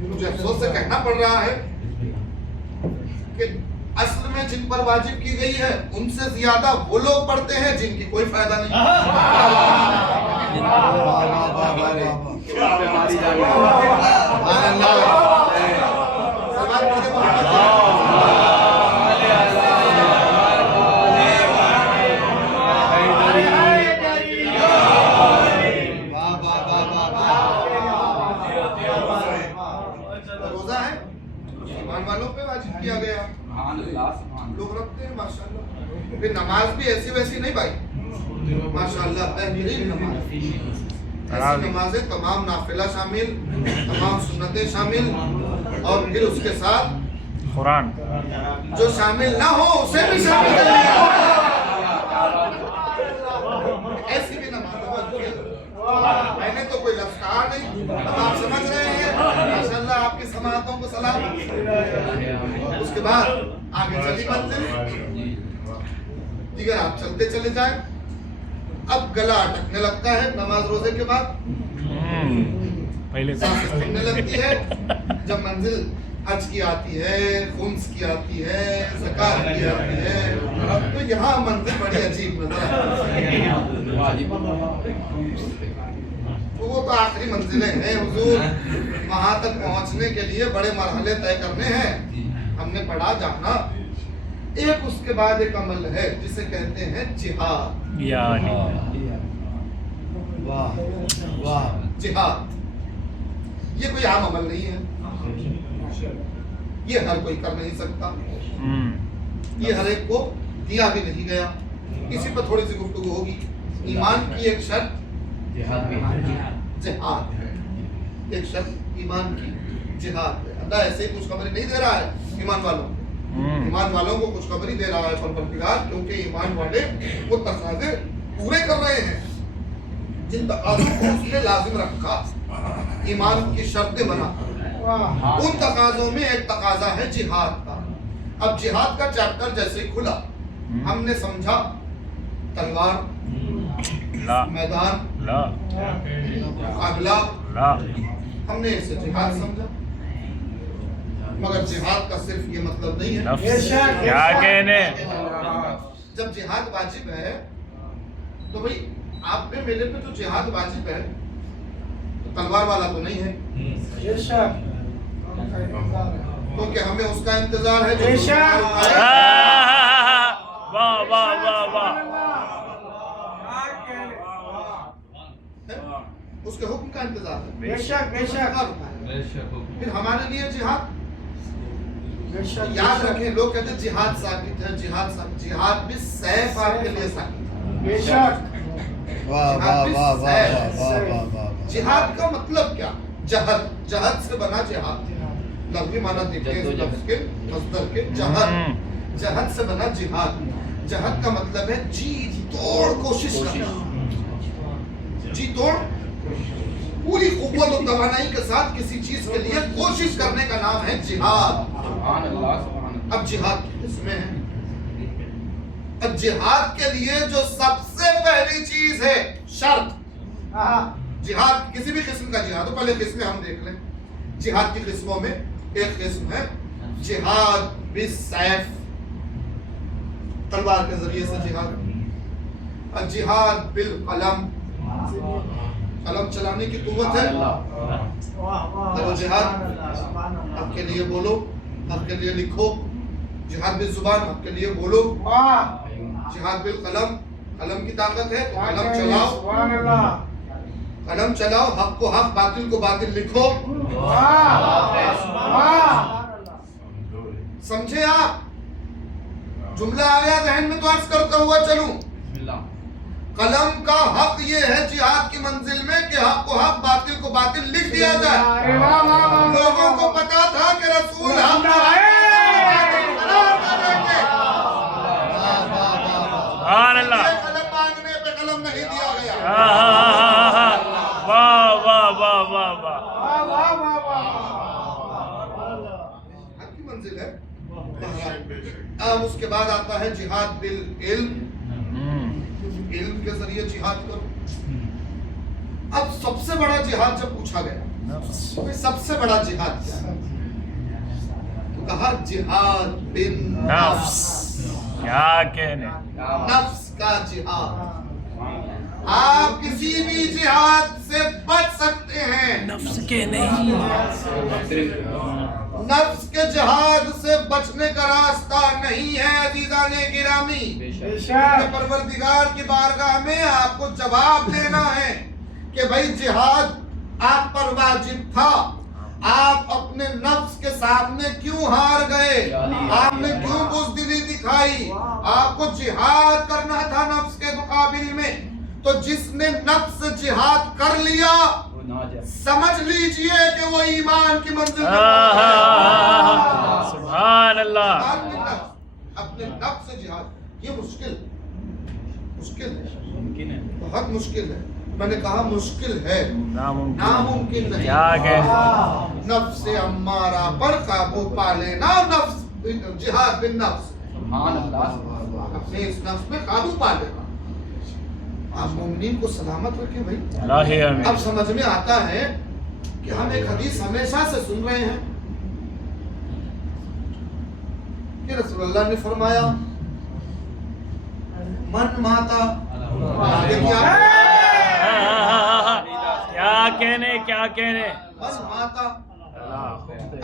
मुझे अफसोस से कहना पड़ रहा है कि असल में जिन पर वाजिब की गई है उनसे ज्यादा वो लोग पढ़ते हैं जिनकी कोई फायदा नहीं। रोजा है ईमान वालों पे वाजिब किया गया, लोग रखते हैं माशाल्लाह। फिर नमाज भी ऐसी वैसी नहीं भाई, माशाल्लाह बेहतरीन नमाज। ऐसी नमाजें तमाम नाफिला शामिल, तमाम सुन्नतें शामिल, और फिर उसके साथ कुरान जो शामिल ना हो उसे भी शामिल कर लिया। ऐसी भी नमाज मैंने तो कोई लफ्ज़ कहा नहीं, अब आप समझ रहे हैं। माशाल्लाह आपकी समातों को सलाम। उसके बाद आगे चली मंजिल, दिगर आप चलते चले जाएं। अब गला अटकने लगता है नमाज रोजे के बाद, पहले सांसें थकने लगती है। जब मंजिल हज की आती है, खुम्स की आती है, ज़कात की आती है, तो यहाँ मंजिल बड़ी अजीब नजर आती है। तो वो तो आखिरी मंजिलें हैं हुजूर, वहां तक पहुंचने के लिए बड़े मरहले तय करने हैं। हमने पढ़ा जाना। एक उसके बाद एक अमल है जिसे कहते हैं जिहाद। जिहाद ये कोई आम अमल नहीं है, ये हर कोई कर नहीं सकता, ये हर एक को दिया भी नहीं गया। इसी पर थोड़ी सी गुफ्तगू होगी। ईमान की एक शर्त जिहाद है, एक शर्त ईमान की जिहाद है। अल्लाह ऐसे ही खुशखबरी नहीं दे रहा है ईमान वालों को, ईमान वालों को खुशखबरी दे रहा है परवरदिगार, क्योंकि ईमान वाले वो तकाज़े पूरे कर रहे हैं जिन तकाज़ों को उसने लाजिम रखा, ईमान की शर्तें बना। उन तकाज़ों में एक तकाज़ा है जिहाद का। अब जिहाद का चैप्टर जैसे ही खुला हमने समझा तलवार, मैदान, अगला, हमने इसे जिहाद समझा। मगर जिहाद का सिर्फ ये मतलब नहीं है। क्या कहने, जब जिहाद वाजिब है तो भाई आप पे मेरे पे तो जिहाद वाजिब है, तो तलवार वाला तो नहीं है, क्योंकि हमें उसका इंतजार है जो वाह वाह वाह वाह। اس کے حکم کا انتظار ہے. بے شک بے شک پھر ہمارے لیے جہاد بے شک یاد رکھیں. لوگ کہتے ہیں جہاد ساکت ہے, جہاد ساکت. جہاد بھی سیف آپ کے لیے ساکت ہے. بے شک واہ واہ واہ واہ واہ واہ واہ. جہاد کا مطلب کیا؟ جہد, جہد سے بنا جہاد. لفظی معنی دیکھیں اس لفظ کے مصدر کے. جہد, جہد سے بنا جہاد. جہد کا مطلب ہے جی توڑ کوشش کرنا, جی توڑ پوری قوت و توانائی کے ساتھ کسی چیز کے لیے کوشش کرنے کا نام ہے جہاد. اب جہاد کی قسمیں ہیں. اب جہاد کے لیے جو سب سے پہلی چیز ہے شرط, جہاد کسی بھی قسم کا جہاد ہو, پہلے قسمیں ہم دیکھ لیں. جہاد کی قسموں میں ایک قسم ہے جہاد بالسیف, تلوار کے ذریعے سے جہاد. جہاد بالقلم, قلم چلانے کی قوت ہے تو جہاد آپ کے لیے بولو, آپ کے لیے لکھو. جہاد بالزبان, آپ کے لیے بولو. جہاد بالقلم, قلم کی طاقت ہے تو قلم چلاؤ, قلم چلاؤ, حق کو حق, باطل کو باطل لکھو. سمجھے آپ؟ جملہ آیا ذہن میں تو عرض کرتا ہوا چلوں. قلم کا حق یہ ہے جہاد کی منزل میں کہ حق کو حق, باطل کو باطل لکھ دیا جائے. لوگوں کو پتا تھا کہ رسول ہم سبحان اللہ. قلم مانگنے پہ قلم نہیں دیا گیا. واہ واہ واہ واہ واہ. حق کی منزل ہے. اب اس کے بعد آتا ہے جہاد بالعلم, علم کے ذریعے جہاد کرو. اب سب سے بڑا جہاد جب پوچھا گیا سب سے بڑا جہاد کیا ہے تو کہا جہاد بالنفس. کیا کہنے, نفس کا جہاد. آپ کسی بھی جہاد سے بچ سکتے ہیں, نفس کے نہیں, نفس کے جہاد سے بچنے کا راستہ نہیں ہے. عزیزان گرامی, پروردگار کی بارگاہ میں آپ کو جواب دینا ہے کہ بھئی جہاد آپ پر واجب تھا, آپ اپنے نفس کے سامنے کیوں ہار گئے, آپ نے کیوں بزدلی دکھائی. آپ کو جہاد کرنا تھا نفس کے مقابل میں, تو جس نے نفس سے جہاد کر لیا سمجھ لیجئے کہ وہ ایمان کی منزل سبحان اللہ. اپنے نفس سے جہاد, یہ مشکل ہے, بہت مشکل ہے. میں نے کہا مشکل ہے, ناممکن نہیں. کیا کہ نفس امارہ پر قابو پا لینا, نفس جہاد بالنفس, اپنے اس نفس میں قابو پا لینا. آپ مومنین کو سلامت رکھیں بھائی. اب سمجھ میں آتا ہے کہ ہم ایک حدیث ہمیشہ سے سن رہے ہیں کہ رسول اللہ نے فرمایا من ماتا, کیا کہنے, کیا کہنے, من ماتا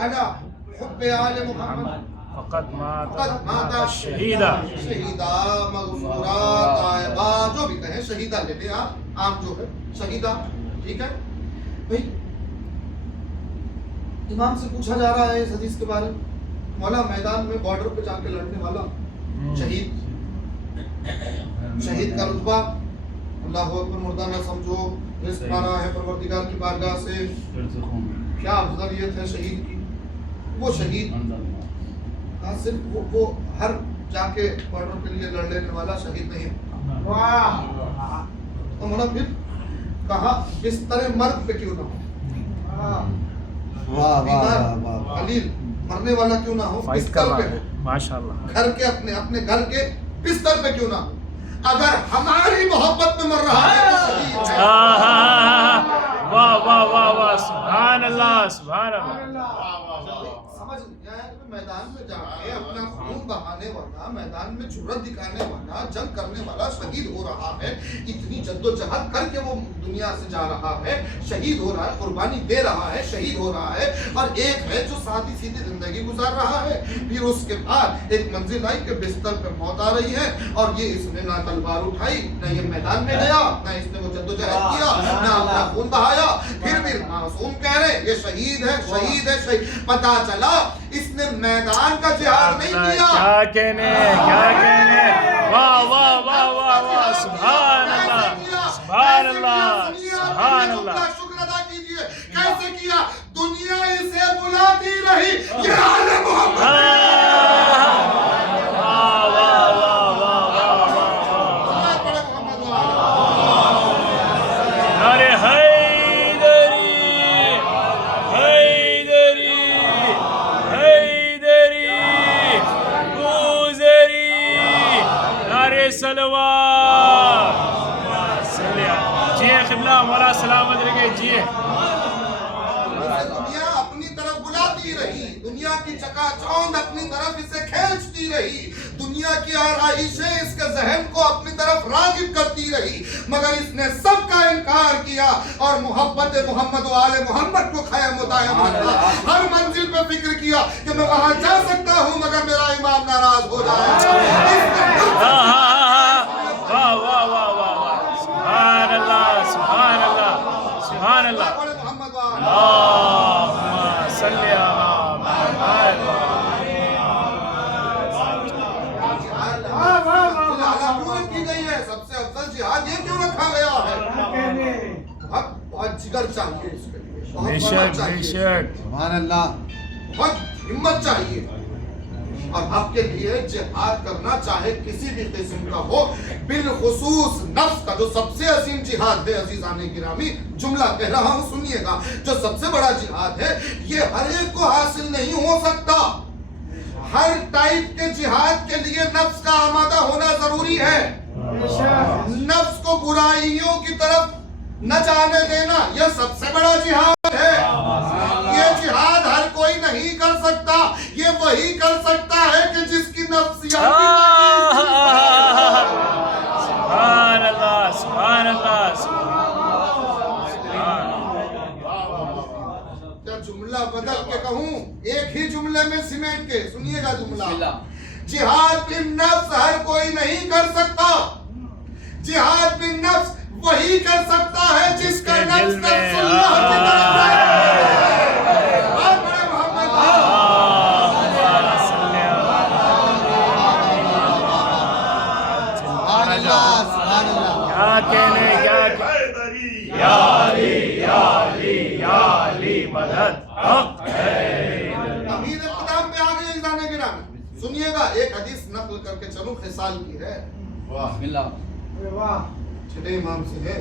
الا حب آل محمد فقط فقط مات ماتا شہیدہ. شہیدہ مغفورہ طائبہ, جو بھی کہیں شہیدہ لے لیں آپ, عام جو ہے شہیدہ. ٹھیک ہے بھئی, امام سے پوچھا جا رہا ہے اس حدیث کے بارے میں, مولا میدان میں بارڈر پہ جا کے لڑنے والا شہید, شہید کا رتبہ اللہ اکبر, مردہ نہ سمجھو, رزق پانا ہے پروردگار کی بارگاہ سے, کیا افضلیت ہے شہید کی. وہ شہید صرف وہ ہر جا کے بارڈر کے لیے لڑ لینے والا شہید نہیں ہے. تو مولا پھر کہا بستر مرد پہ کیوں نہ ہو, بیمار خلیل مرنے والا کیوں نہ ہو, بستر پہ ہو, ماشاءاللہ, گھر کے اپنے گھر کے بستر پہ کیوں نہ ہو. اگر ہماری محبت میں مر رہا ہے تو شہید ہے. واہ واہ واہ واہ, سبحان اللہ, سبحان اللہ. سمجھ میدان میں جا کے اپنا خون بہانے والا, میدان میں جرأت دکھانے والا, جنگ کرنے والا شہید ہو رہا ہے. اتنی جد و جہد کر کے وہ دنیا سے جا رہا ہے, شہید ہو رہا ہے, قربانی دے رہا ہے, شہید ہو رہا ہے. اور ایک ہے جو سادی سیدھی زندگی گزار رہا ہے, پھر اس کے بعد ایک منزل آئی کہ بستر پہ موت آ رہی ہے, اور یہ اس نے نہ تلوار اٹھائی, نہ یہ میدان میں گیا, نہ اس نے وہ جد و جہد کیا, نہ सारा खून बहाया, फिर भी मासूम कह रहे ये शहीद है, शहीद है, शहीद। पता चला इसने मैदान का जिहाद नहीं किया। क्या कहने, क्या कहने, वाह वाह वाह वाह वाह, सुभान अल्लाह, सुभान अल्लाह, सुभान अल्लाह। शुक्र अदा कीजिए। कैसे किया? दुनिया इसे बुलाती रही, ये आले मोहम्मद। अरे हैदरी, हैदरी, हैदरी, गुजरी, अरे सलवार, जी क़िबला, मौला सलामत रहे जी। दुनिया अपनी तरफ बुलाती रही, दुनिया की चकाचौंध अपनी तरफ इसे खींचती रही, दुनिया की आराइशें इसके जहन को अपनी तरफ रागिब करती रही, मगर इसने सबका इनकार किया और मोहब्बत मोहम्मद व आले मोहम्मद को ख़याम मुदायम रखा। हर मंजिल पे फिक्र किया कि मैं वहां जा सकता हूं मगर मेरा इमाम नाराज हो जाएगा। वाह वाह वाह वाह वाह, सुभान अल्लाह, सुभान अल्लाह, सुभान अल्लाह। मोहम्मद अल्लाहुम्मा सल्ली अला मुहम्मद की गई है। सबसे अफजल जिहाद ये क्यों रखा गया है? बहुत जिगर चाहिए इसके लिए, बहुत बड़ा बेशक चाहिए, बेशक, सुभान अल्लाह। बहुत हिम्मत चाहिए। और आपके लिए जिहाद करना चाहे किसी भी किस्म का हो, बिलखुसूस नफ्स का जो सबसे अजीम जिहाद है, अजीजाने गिरामी, जुमला कह रहा हूं सुनिएगा, जो सबसे बड़ा जिहाद है ये हर एक को हासिल नहीं हो सकता। हर टाइप के जिहाद के लिए नफ्स का आमादा होना जरूरी है। नफ्स को बुराइयों की तरफ न जाने देना यह सबसे बड़ा जिहाद है। ये जिहाद हर कोई नहीं कर सकता, ये वही कर सकता है कि जिसकी नफ्सियाती सुभान अल्लाह, सुभान अल्लाह, क्या जुमला बदल के कहूं, एक ही जुमले में सिमेट के सुनिएगा जुमला। जिहाद बिन नफ्स हर कोई नहीं कर सकता, जिहाद बिन नफ्स वही कर सकता है जिसका नफ्स नफ्सुल्लाह की तरफ है। बहुत बड़े मोहम्मद सुभान अल्लाह, सुभान अल्लाह। क्या कहने, क्या कहने, या अली, या अली, या अली मदद हक है। अमीर इक़्तिदाम पे आ गए इज़ाने गिरामी। सुनिएगा एक हदीस नकल करके चलूं, खिसाल की है। छठे इमाम से है,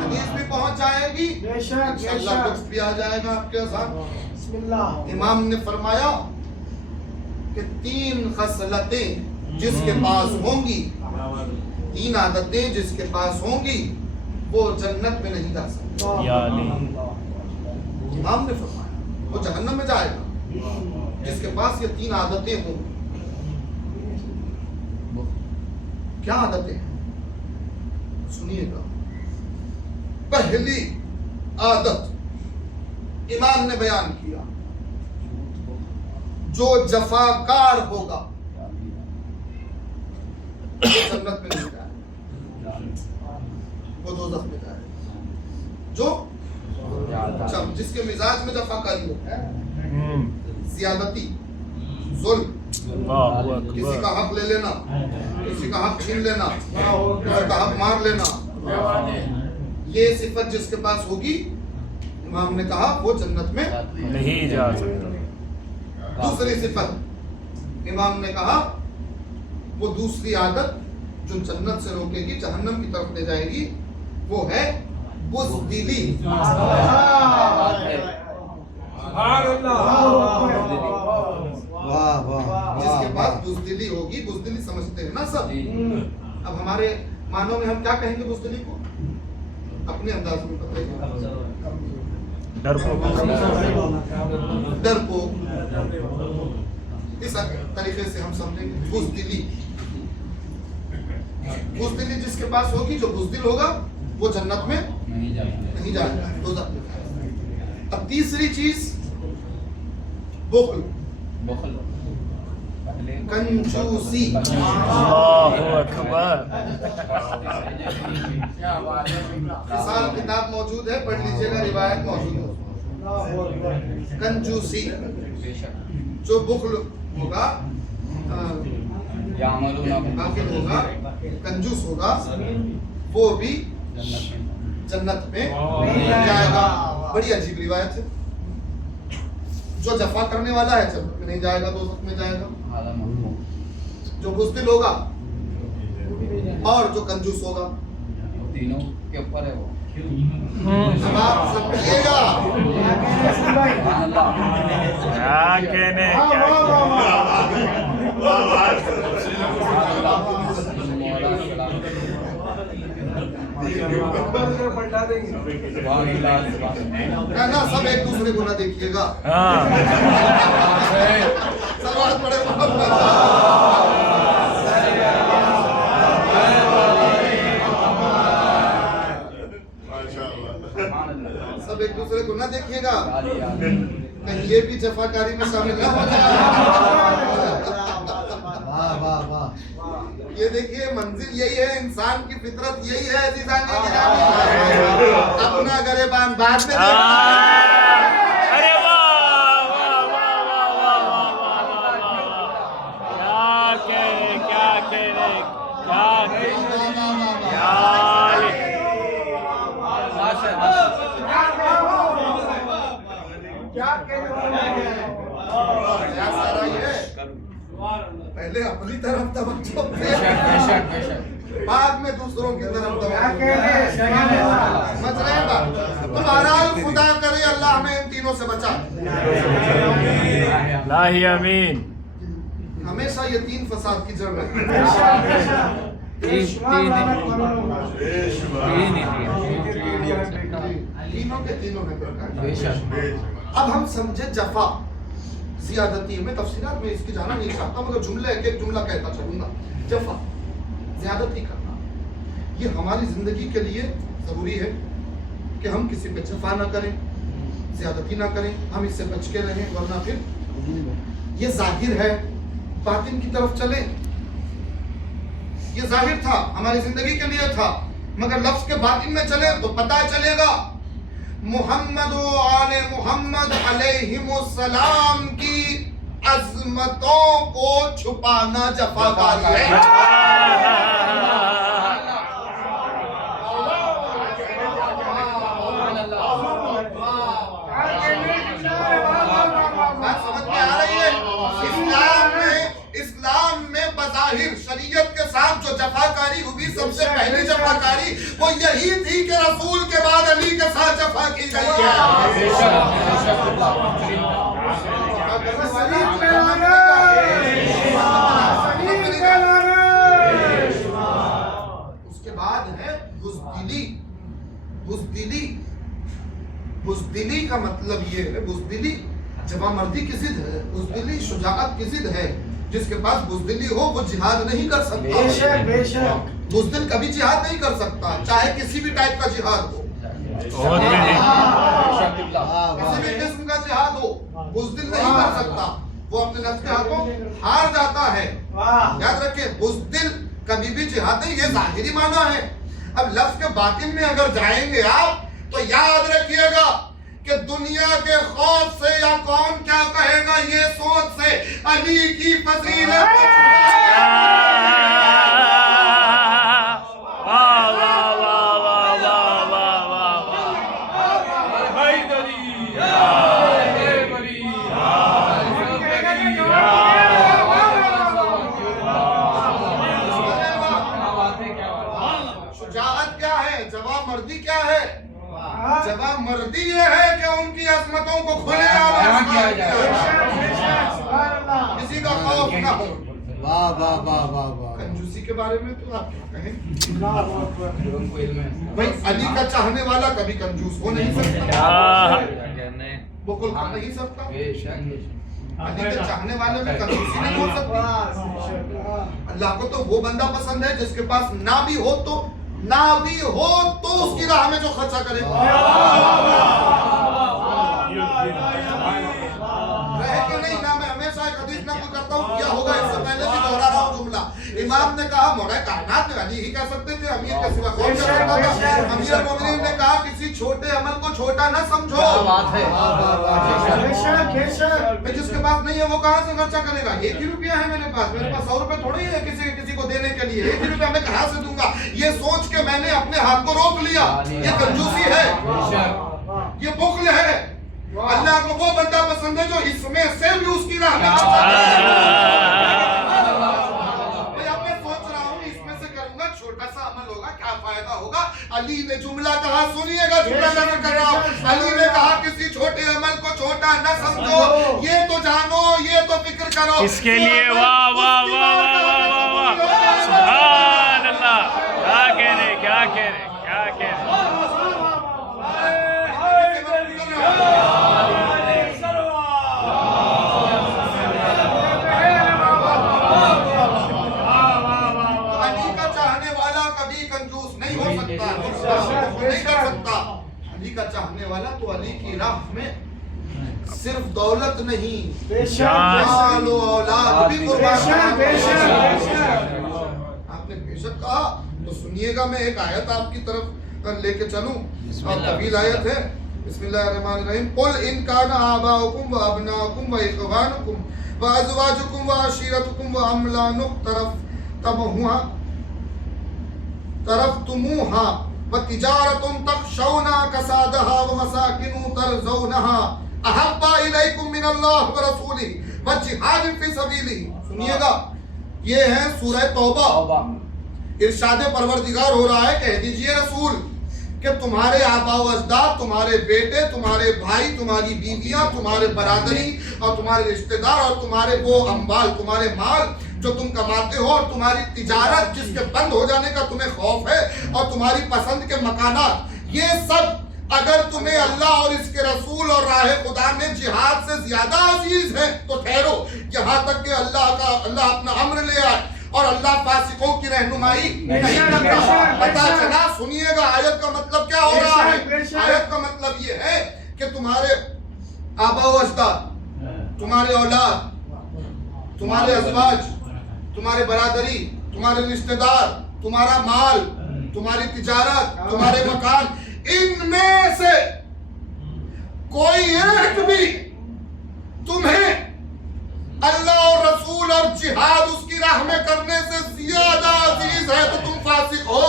हदीस भी पहुंच जाएगी, इंशाअल्लाह कुछ भी आ जाएगा आपके साथ। इमाम ने फरमाया कि 3 खसलतें जिसके पास होंगी, 3 आदतें जिसके पास होंगी वो जन्नत में नहीं जा सकती। या अली, इमाम ने फरमाया वो जहन्नम में जाएगा जिसके पास ये 3 आदतें होंगी। क्या आदतें हैं सुनिएगा। पहली आदत इमाम ने बयान किया, जो जफाकार होगा वो जन्नत में नहीं जाएगा, वो दोज़ख में जाएगा। जो जिसके मिजाज में जफाकारी हो, ज़ियादती, जुल्म, किसी का हक ले लेना, किसी का हक छीन लेना, किसी का हक मार लेना, ये सिफत जिसके पास होगी इमाम ने कहा वो जन्नत में नहीं जा सकता। दूसरी सिफत इमाम ने कहा वो दूसरी आदत जो जन्नत से रोकेगी, जहन्नम की तरफ ले जाएगी, वो है बुज़दिली। वाह वाह जिसके पास बुज़दिली होगी, बुज़दिली समझते हैं ना सब। अब हमारे मानव में हम क्या कहेंगे बुज़दिली को? अपने अंदाज में बताइए। डरपोक, डरपोक, इस तरीके से हम समझेंगे बुज़दिली। बुज़दिली जिसके पास होगी, जो बुज़दिल होगा वो जन्नत में नहीं जाएगा, दोज़ख में जाएगा। अब तीसरी चीज बुख़्ल। कंजूसी। अल्लाहु अकबर। मिसाल किताब मौजूद है, पढ़ लीजिएगा, रिवायत मौजूद है। कंजूसी, जो बुख्ल होगा, बाखिल होगा, कंजूस होगा, वो भी जन्नत में जाएगा। बड़ी अजीब रिवायत है। जो जफा करने वाला है जन्नत में नहीं जाएगा, दोज़ख में जाएगा। जो बुज़दिल होगा और जो कंजूस होगा, तीनों के ऊपर है वो। अब आप समझिएगा। क्या कहने, ना सब एक दूसरे को ना देखिएगा। हाँ सलवात पड़े सब एक दूसरे को ना देखिएगा, कहीं ये भी जफाकारी में शामिल ना हो जाए। वाह वाह वाह। ये देखिए, मंजिल यही है, इंसान की फितरत यही है। अजीजानी गिरामी, अपना गरेबान बाद में देखना। अरे वाह वाह वाह वाह वाह वाह वाह। क्या कहने, क्या कहने, क्या सारा ये पहले अपनी तरफ तवज्जो दे, बाद में दूसरों की तरफ तवज्जो। समझ रहे हैं बात? तो बहरहाल खुदा करे अल्लाह हमें इन तीनों से बचा। लाही अमीन। हमेशा ये तीन फसाद की जड़ है। तीनों के तीनों में प्रकार। अब हम समझे जफा ज़ियादती में, तफसीलात में इसकी जाना नहीं चाहता, मगर जुमले एक एक जुमला कहता चलूंगा। जफा, ज़्यादती करना, ये हमारी जिंदगी के लिए जरूरी है कि हम किसी पे जफा ना करें, ज़्यादती ना करें, हम इससे बच के रहें, वरना फिर ये जाहिर है, बातिन की तरफ चले। ये जाहिर था, हमारी जिंदगी के लिए था, मगर लफ्ज के बातिन में चले तो पता चलेगा मुहम्मद व आले मुहम्मद अलैहिमुस्सलाम की अज़मतों को छुपाना जफाकारी है। बात समझ में आ रही है? इस्लाम में बज़ाहिर शरीयत के साथ जो जफाकारी हुई, सबसे पहली जफाकारी वो यही थी कि रसूल के बाद अली के साथ जफा की गई है। उसके बाद है बुज़दिली। बुज़दिली, बुज़दिली का मतलब ये है, बुज़दिली जवामर्दी की जिद है, बुज़दिली शुजाअत की जिद है। जिसके पास बुज़दिली हो वो जिहाद नहीं कर सकता। बेशक बुज़दिल कभी जिहाद नहीं कर सकता, चाहे किसी भी टाइप का जिहाद हो, किसी भी किस्म का जिहाद हो, बुज़दिल नहीं कर सकता। वो अपने नफ्स के हाथों हार जाता है। याद रखिए, बुज़दिल कभी भी जिहाद नहीं, ये जाहिरी माना है। अब लफ्ज के बातिन में अगर जाएंगे आप तो याद रखिएगा कि दुनिया के खौफ से या कौन क्या कहेगा ये सोच से अली की फजीलत शुजाअत क्या है, जवाबमर्दी क्या है? जवाबमर्दी ये है कि उनकी अजमतों को खुलेआम किया जाए, किसी का खौफ ना हो। वाह वाह वाह वाह वाह। कंजूसी के बारे में तो आप क्या कहें? भाई अली का चाहने वाला कभी कंजूस हो नहीं सकता, बुखल कर नहीं सकता। अली के चाहने वाले में कंजूसी नहीं हो सकती। अल्लाह को तो वो बंदा पसंद है जिसके पास ना भी हो तो उसकी राह में जो खर्चा करे। रहे कि नहीं ना, मैं हमेशा एक हदीस नकल करता हूँ, क्या होगा इससे ने कहा मौला कायनात में अली ही कह सकते थे, अमीर के सिवा कौन कह सकता था। अमीर मोमिनीन ने कहा किसी छोटे अमल को छोटा न समझो, जिसके पास नहीं है वो कहाँ से खर्चा करेगा। 1 ही रुपया है मेरे पास 100 रुपए थोड़ी है किसी को देने के लिए, 1 ही रुपया मैं कहाँ से दूंगा। ये सोच के मैंने अपने हाथ को रोक लिया, ये कंजूसी है, ये बुखल है। अल्लाह को वो बंदा पसंद है जो इसमें से भी उसकी राह में खर्चा करे। अब मैं सोच रहा हूँ इसमें से करूंगा, छोटा सा अमल होगा, क्या फायदा होगा। अली ने जुमला कहा, सुनिएगा, जुमला नजर कर रहा हूँ। अली ने कहा किसी छोटे अमल को छोटा न समझो, ये तो जानो, ये तो फिक्र करो। इसके लिए वाह वाह वाह वाह वाह वाह, सुभान अल्लाह। क्या कह रहे, क्या कह रहे, क्या कह रहे। अली का चाहने वाला कभी कंजूस नहीं हो सकता, नहीं कर सकता। अली का चाहने वाला तो अली की राह में सिर्फ दौलत नहीं, माल व औलाद भी कुर्बान। आपने बेशक कहा, तो सुनिएगा, मैं एक आयत आपकी तरफ लेके चलूं। और तवील आयत है, बिस्मिल्लाहिर्रहमानिर्रहीम। कुल इन काना आबाउकुम व अबनाउकुम व इखवानुकुम व अज़वाजुकुम व अशीरतुकुम व अमलानुक तरफ्तुमूहा व तिजारतुम तखशौना कसादहा व मसाकिनु तरज़ौनहा अहब्बा इलैकुम मिनल्लाहि व रसूलिही व जिहादिन फी सबीलिही। सुनिएगा, ये है सूरह तौबा। इरशाद परवरदिगार हो रहा है, कह दीजिए रसूल कि तुम्हारे आबा व अजदाद, तुम्हारे बेटे, तुम्हारे भाई, तुम्हारी बीवियां, तुम्हारे बरादरी और तुम्हारे रिश्तेदार और तुम्हारे वो अम्बाल, तुम्हारे माल जो तुम कमाते हो, और तुम्हारी तिजारत जिसके बंद हो जाने का तुम्हें खौफ है, और तुम्हारी पसंद के मकानात, ये सब अगर तुम्हें अल्लाह और इसके रसूल और राह खुदा में जिहाद से ज्यादा अजीज है तो ठहरो, यहाँ तक कि अल्लाह अपना अम्र ले आए और अल्लाह फासिकों की रहनुमाई नहीं करता। पता चला, सुनिएगा, आयत का मतलब क्या हो रहा है। आयत का मतलब ये है कि तुम्हारे आबा व अजदाद, तुम्हारे औलाद, तुम्हारे अज़वाज, तुम्हारे बरादरी, तुम्हारे रिश्तेदार, तुम्हारा माल, तुम्हारी तिजारत, तुम्हारे मकान, इनमें से कोई एक भी तुम्हें अल्लाह और रसूल और जिहाद उसकी राह में करने से ज्यादा अजीज है तो तुम फासिक हो।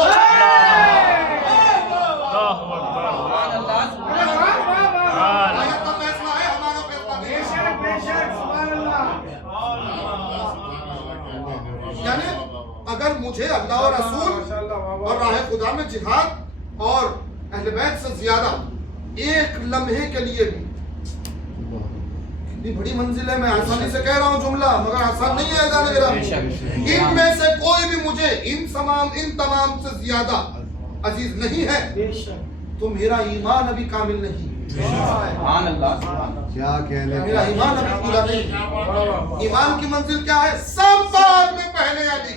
आयत का फैसला है, हमारा फैसला नहीं है। यानी अगर मुझे अल्लाह और रसूल और राह खुदा में जिहाद और अहले बैत से ज्यादा एक लम्हे के लिए भी, कितनी बड़ी मंजिल है, मैं आसानी से कह रहा हूँ जुमला, मगर आसान नहीं है जाने मेरा। इनमें से कोई भी मुझे इन तमाम से ज्यादा अजीज नहीं है तो मेरा ईमान अभी कामिल नहीं। क्या कहने, मेरा ईमान अभी पूरा नहीं। ईमान की मंजिल क्या है? सब बाद में, पहले अली।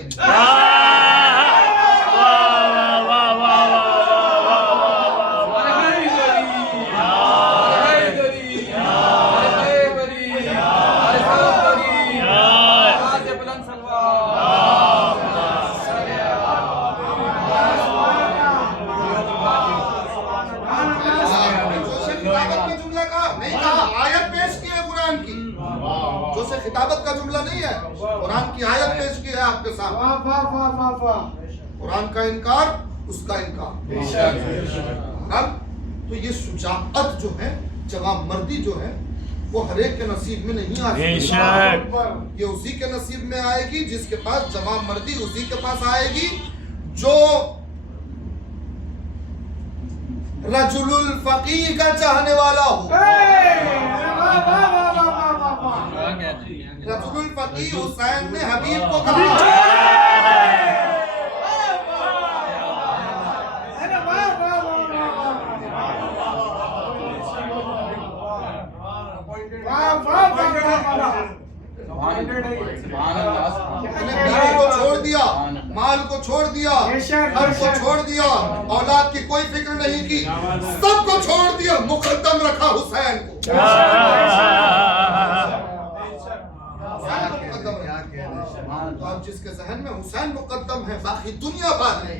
खिताबत का जुमला नहीं है, कुरान की आयत पेश की है आपके सामने। कुरान का इनकार, उसका इनकार। तो ये शुजाअत जो है, जवाब मर्दी जो है, वो हर एक के नसीब में नहीं आती। ये उसी के नसीब में आएगी जिसके पास जवाब मर्दी, उसी के पास आएगी जो रजुलुल फकीह का चाहने वाला हो। रजुलुल फकीह हुसैन ने हबीब को कहा, बीवी को छोड़ दिया, माल को छोड़ दिया, घर को छोड़ दिया, औलाद की कोई फिक्र नहीं की, सबको छोड़ दिया, मुकद्दम रखा हुसैन को। تو اب جس کے ذہن میں حسین مقدم ہے باقی دنیا بعد ہے،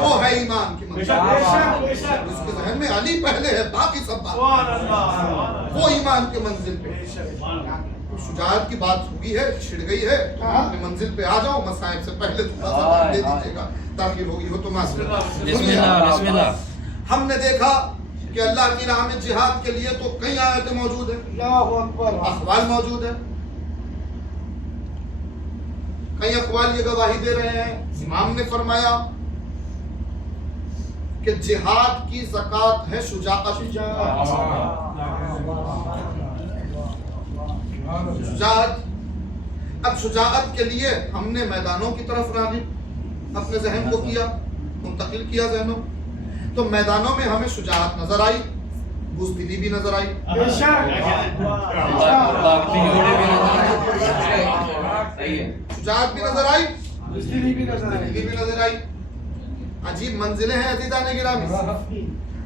وہ ہے ایمان کی منزل. جس کے ذہن میں علی پہلے ہے باقی سب بعد، وہ ایمان کی منزل پہ. شجاعت کی بات ہوئی ہے، چھڑ گئی ہے، اپنی منزل پہ آ جاؤ. مصائب سے پہلے تھوڑا سا دے دیجیے گا، تاخیر ہوگی ہو تو معذرت. بسم اللہ. ہم نے دیکھا کہ اللہ کی راہ میں جہاد کے لیے تو کئی آیتیں موجود ہیں، اقوال موجود ہیں. کئی اقوال یہ گواہی دے رہے ہیں. امام نے فرمایا کہ جہاد کی زکات ہے شجاعت. شجاعت. اب شجاعت کے لیے ہم نے میدانوں کی طرف راغب اپنے ذہن کو کیا، منتقل کیا ذہنوں. تو میدانوں میں ہمیں شجاعت نظر آئی، بزدلی بھی نظر آئی، شجاعت بھی نظر آئی، بزدلی بھی نظر آئی. عجیب منزلیں ہیں عزیزان گرامی.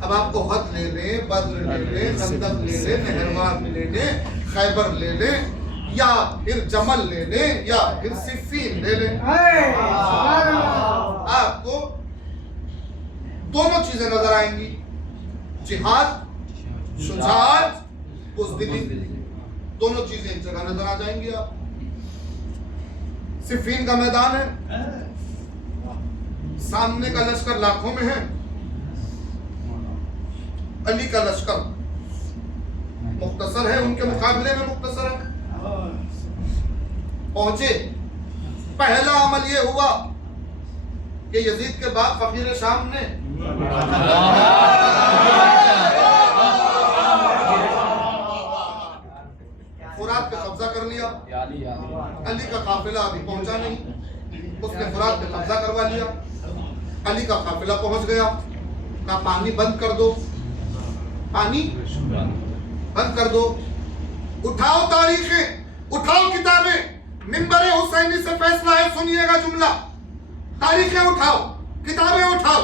اب آپ کو احد لے لیں، بدر لے لیں، خندق لے لیں، نہروان لے لیں، خیبر لے لیں، یا پھر جمل لے لیں، یا پھر صفین لے لیں، آپ کو دونوں چیزیں نظر آئیں گی. جہاد، شجاعت، بزدلی، دونوں چیزیں ایک جگہ نظر آ جائیں گی. آپ صفین کا میدان ہے، سامنے کا لشکر لاکھوں میں ہے، علی کا لشکر مختصر ہے، ان کے مقابلے میں مختصر ہے. پہنچے، پہلا عمل یہ ہوا کہ یزید کے بعد فقیر شام نے فرات پہ قبضہ کر لیا. علی کا قافلہ ابھی پہنچا نہیں، اس نے فرات پہ قبضہ کروا لیا. علی کا قافلہ پہنچ گیا، کہا پانی بند کر دو، پانی بند کر دو. اٹھاؤ تاریخیں، اٹھاؤ کتابیں. منبر حسینی سے فیصلہ ہے، سنیے گا جملہ. تاریخیں اٹھاؤ، کتابیں اٹھاؤ،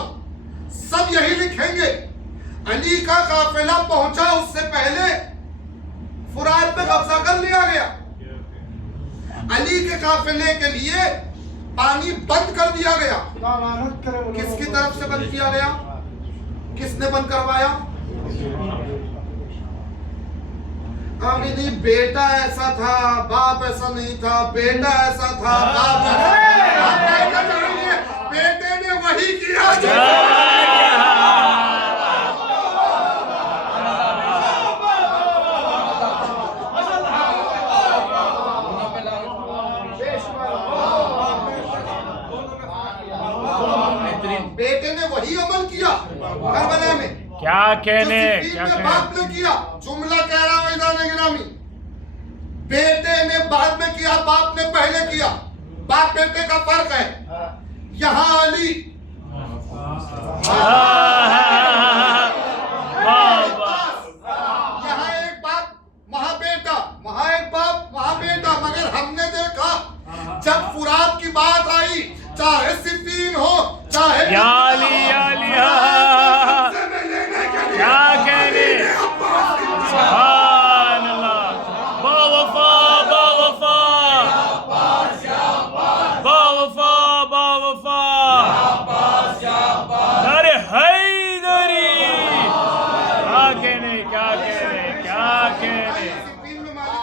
سب یہی لکھیں گے علی کا قافلہ پہنچا اس سے پہلے فرات پہ قبضہ کر لیا گیا. علی کے قافلے کے لیے پانی بند کر دیا گیا. کس کی طرف سے بند کیا گیا؟ کس نے بند کروایا؟ نہیں، بیٹا ایسا تھا، باپ ایسا نہیں تھا. بیٹا ایسا تھا، باپ ایسا تھا. بیٹے نے وہی کیا جو بیٹے نے وہی عمل کیا کربلا میں. کیا کہنے، کیا باپ نے کیا. جملہ کہہ رہا ہوں عزیزان گرامی، بیٹے نے بعد میں کیا، باپ نے پہلے کیا. باپ بیٹے کا فرق ہے. یہاں علی یہاں ایک باپ وہاں بیٹا، وہاں ایک باپ وہاں بیٹا. مگر ہم نے دیکھا جب فرات کی بات آئی، چاہے صفین ہو چاہے یا علی یا علی، کیا کہنے. سبحان اللہ. با وفا با وفا با وفا با وفا در حیدری. کیا کہنے، کیا کہنے، کیا کہنے. صفین میں مالک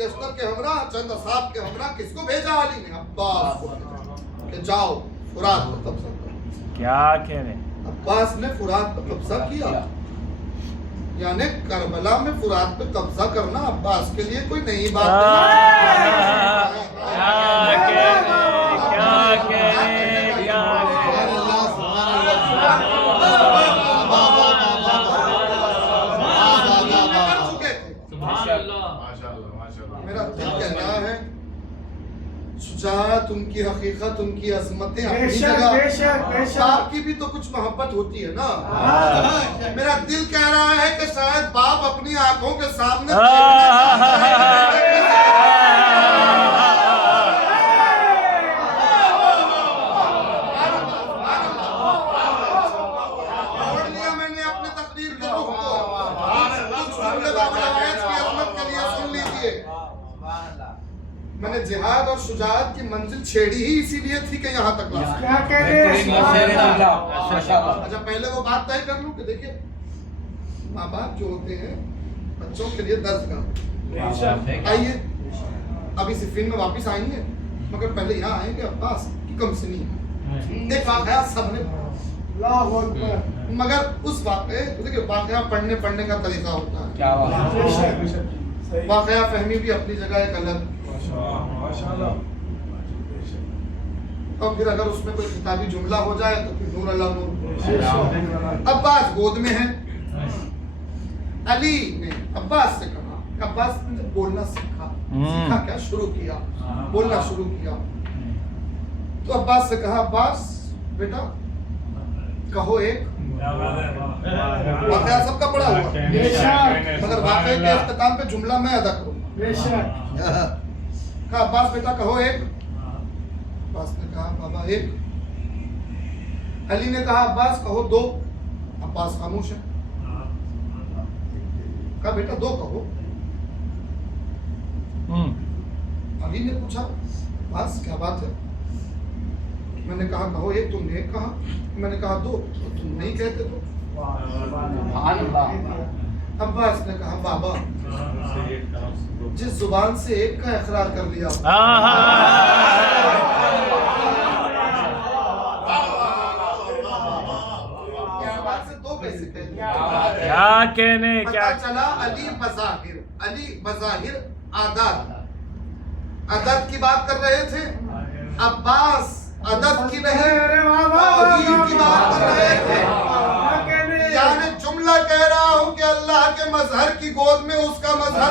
اشتر کے ہمراہ چند اصحاب کے ہمراہ کس کو بھیجا علی نے؟ عباس کو کہ جاؤ فرات پر قبضہ کرو. کیا کہنے. عباس نے فرات پر قبضہ کیا. یعنی کربلا میں فرات پہ قبضہ کرنا عباس کے لیے کوئی نئی بات نہیں. میرا دل کہہ رہا ہے شجاعت، ان کی حقیقت، ان کی عظمتیں اپنی جگہ. باپ کی بھی تو کچھ محبت ہوتی ہے نا. میرا دل کہہ رہا ہے کہ شاید باپ اپنی آنکھوں کے سامنے چھوڑ لیا میں نے اپنے تقریر کے رخ کو. کچھ جملے بابا کی عظمت کے لیے سن لیجیے. शुजात की मंजिल छेड़ी ही इसीलिए थी कि यहाँ तक ला सके। क्या कह रहे हैं? अच्छा पहले वो बात तय कर लूं कि देखिए माँ बाप जो होते हैं बच्चों के लिए दर्द आइए अभी सिफिन में वापस आएंगे मगर पहले यहाँ आएंगे अब्बास की कम सुनी एक वाकया सबने अल्लाहु अकबर। मगर उस वाकये देखिए वाकया पढ़ने का तरीका होता है, बेशक। वाकया फहमी भी अपनी जगह एक अलग, और फिर अगर उसमें कोई किताबी जुमला हो जाए तो फिर नूर अल्लाह नूर। अब्बास गोद में है, अली ने अब्बास से कहा, अब्बास ने बोलना सीखा क्या शुरू किया, बोलना शुरू किया। तो अब्बास से कहा अब्बास बेटा कहो एक, वाकया सबका पड़ा हुआ मगर वाकये के इख्तिताम पे जुमला मैं अदा करूँ। कहा अब्बास बेटा कहो एक, अब्बास ने कहा बाबा एक। अली ने कहा अब्बास कहो दो, अब्बास खामोश है। कहा बेटा दो कहो। अली ने पूछा अब्बास क्या बात है? मैंने कहा कहो एक, तुमने एक कहा, मैंने कहा दो तो तुम नहीं कहते तो। अब्बास ने कहा बाबा जिस जुबान से एक का इकरार कर लिया से दो कैसे कह दिया? क्या कहने क्या पता चला अली बज़ाहिर आदत की बात कर रहे थे, अब्बास अदब की नहीं तौहीद की बात कर रहे थे। यानी जुमला कह रहा हूं कि अल्लाह के मजहर की गोद में उसका मजहर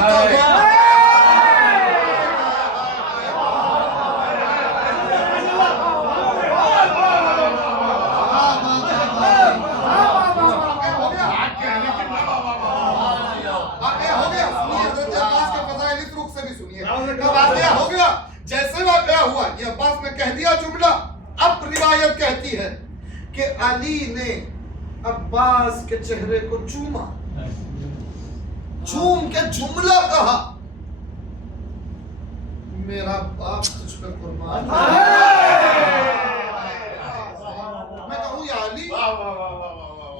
तो वाकया हो गया। जैसे वाकया हुआ ये अब्बास ने कह दिया जुमला। अब रिवायत कहती है कि अली ने अब्बास के चेहरे को चूमा, चूम के जुमला कहा मेरा बाप तुझ पे कुर्बान है। मैं कहूँ या अली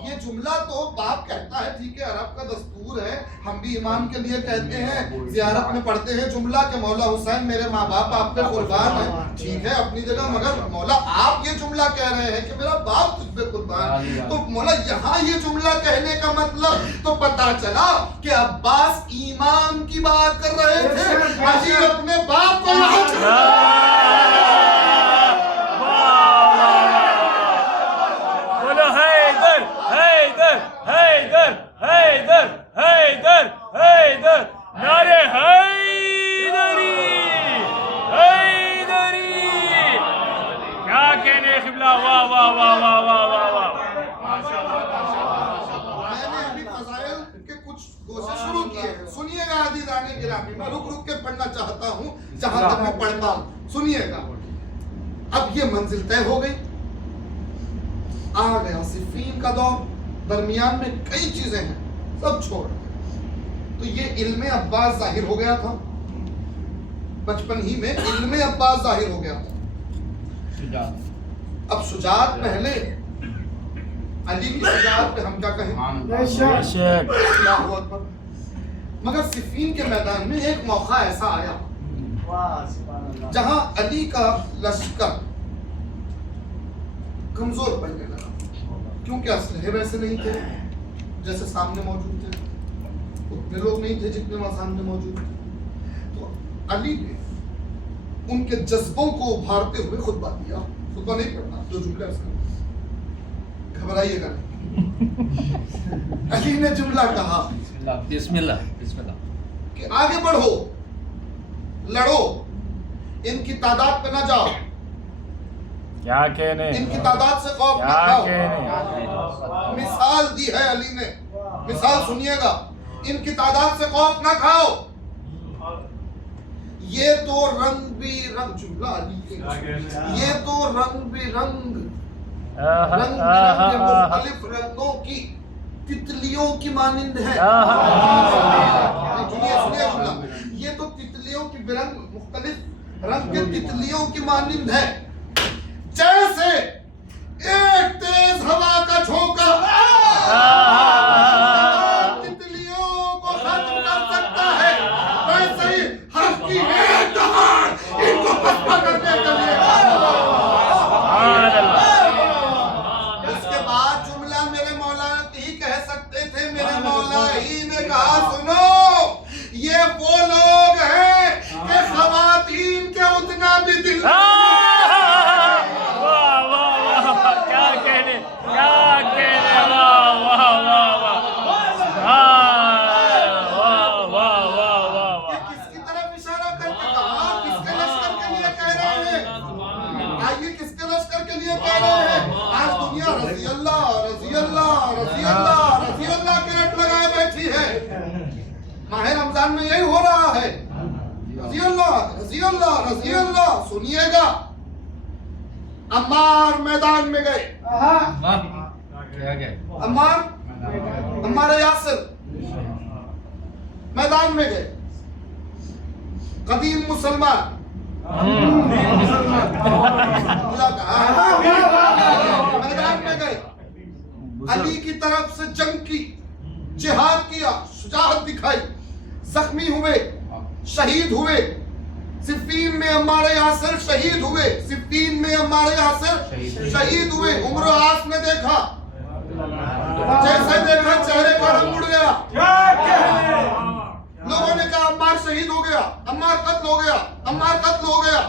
ये जुमला तो बाप कहता है, ठीक है अरब का दस्तूर है, हम भी इमाम के लिए कहते हैं, ज़ियारत में पढ़ते हैं जुमला के मौला हुसैन मेरे माँ बाप आप पे कुर्बान है, ठीक है अपनी जगह, मगर मौला आप ये जुमला कह रहे हैं कि मेरा बाप तुझ पे कुर्बान, तो मौला यहाँ ये जुमला कहने का मतलब तो पता चला कि अब्बास ईमान की बात कर रहे थे, अली अपने बाप को नारे हैदरी हैदरी। क्या कहने क़िबला, वाह वाह वाह वाह वाह वाह वाह। मैंने अभी फज़ाइल के कुछ गोशे शुरू किए, सुनिएगा अज़ीज़ाने गिरामी, मैं रुक रुक के पढ़ना चाहता हूँ जहां तक मैं पढ़ पाऊं, सुनिएगा। अब ये मंजिल तय हो गई, आ गया सिफ़ीन का दौर, दरमियान में कई चीजें हैं सब छोड़, तो ये इल्मे अब्बास जाहिर हो गया था, बचपन ही में इल्मे अब्बास जाहिर हो गया था। अब शुजात पहले, अली की शुजात पे हम क्या कहें, अल्लाहु अकबर। मगर सिफ़ीन के मैदान में एक मौका ऐसा आया जहां अली का लश्कर कमजोर पड़ने लगा, क्योंकि असलहे वैसे नहीं थे जैसे सामने मौजूद थे, उतने लोग नहीं थे जितने वहां सामने मौजूद थे। तो अली ने उनके जज्बों को उभारते हुए खुतबा दिया, खुतबा नहीं पढ़ना जो जुमला इसका, घबराइएगा नहीं। अली ने जुमला कहा बिस्मिल्लाह बिस्मिल्लाह कि आगे बढ़ो, लड़ो, इनकी तादाद पे ना जाओ, क्या कहने, इनकी तादाद से खौफ क्या न खाओ। कहने। मिसाल दी है अली ने, मिसाल सुनिएगा, इनकी तादाद से खौफ ना खाओ, ये तो रंग बिरंग, जुमला अली के, ये तो रंग बिरंग के मुख्तलिफ रंगों की तितलियों की मानिंद है। सुनिए सुनिए जुमला, ये तो तितलियों की बिरंग मुख्तलिफ रंग की तितलियों की मानिंद है, जैसे एक तेज हवा का झोंका तितलियों को खत्म कर सकता है, वैसे ही हक की एक दहाड़ इनको पसपा करने के लिए। इसके बाद जुमला मेरे मौला ही कह सकते थे, मेरे मौला ही ने कहा सुनो, ये वो लोग हैं कि खवातीन के उतना भी दिल किसकी तरफ इशारा करके कहा, किसके लश्कर के लिए कह रहे हैं? आइए किसके लश्कर के लिए कह रहे हैं? आज दुनिया रज़ी अल्लाह रज़ी अल्लाह रज़ी अल्लाह रज़ी अल्लाह के रट लगाए बैठी है। माह रमजान में यही हो रहा है, रज़ी अल्लाह रज़ी अल्लाह रज़ी अल्लाह। सुनिएगा, अम्मार मैदान में गए, अम्मार यासिर मैदान में गए, कदीम मुसलमान मैदान में गए, अली की तरफ से जंग की, जिहाद किया, शुजाअत दिखाई, जख्मी हुए, शहीद हुए। सिफ़ीन में अम्मार यासिर शहीद हुए, सिफ़ीन में अम्मार यासिर शहीद हुए। उम्र आस ने देखा, जैसे देखा चेहरे का रंग उड़ गया। लोगों ने कहा अम्मार शहीद हो गया, अम्मार कत्ल हो गया, अम्मार कत्ल हो गया।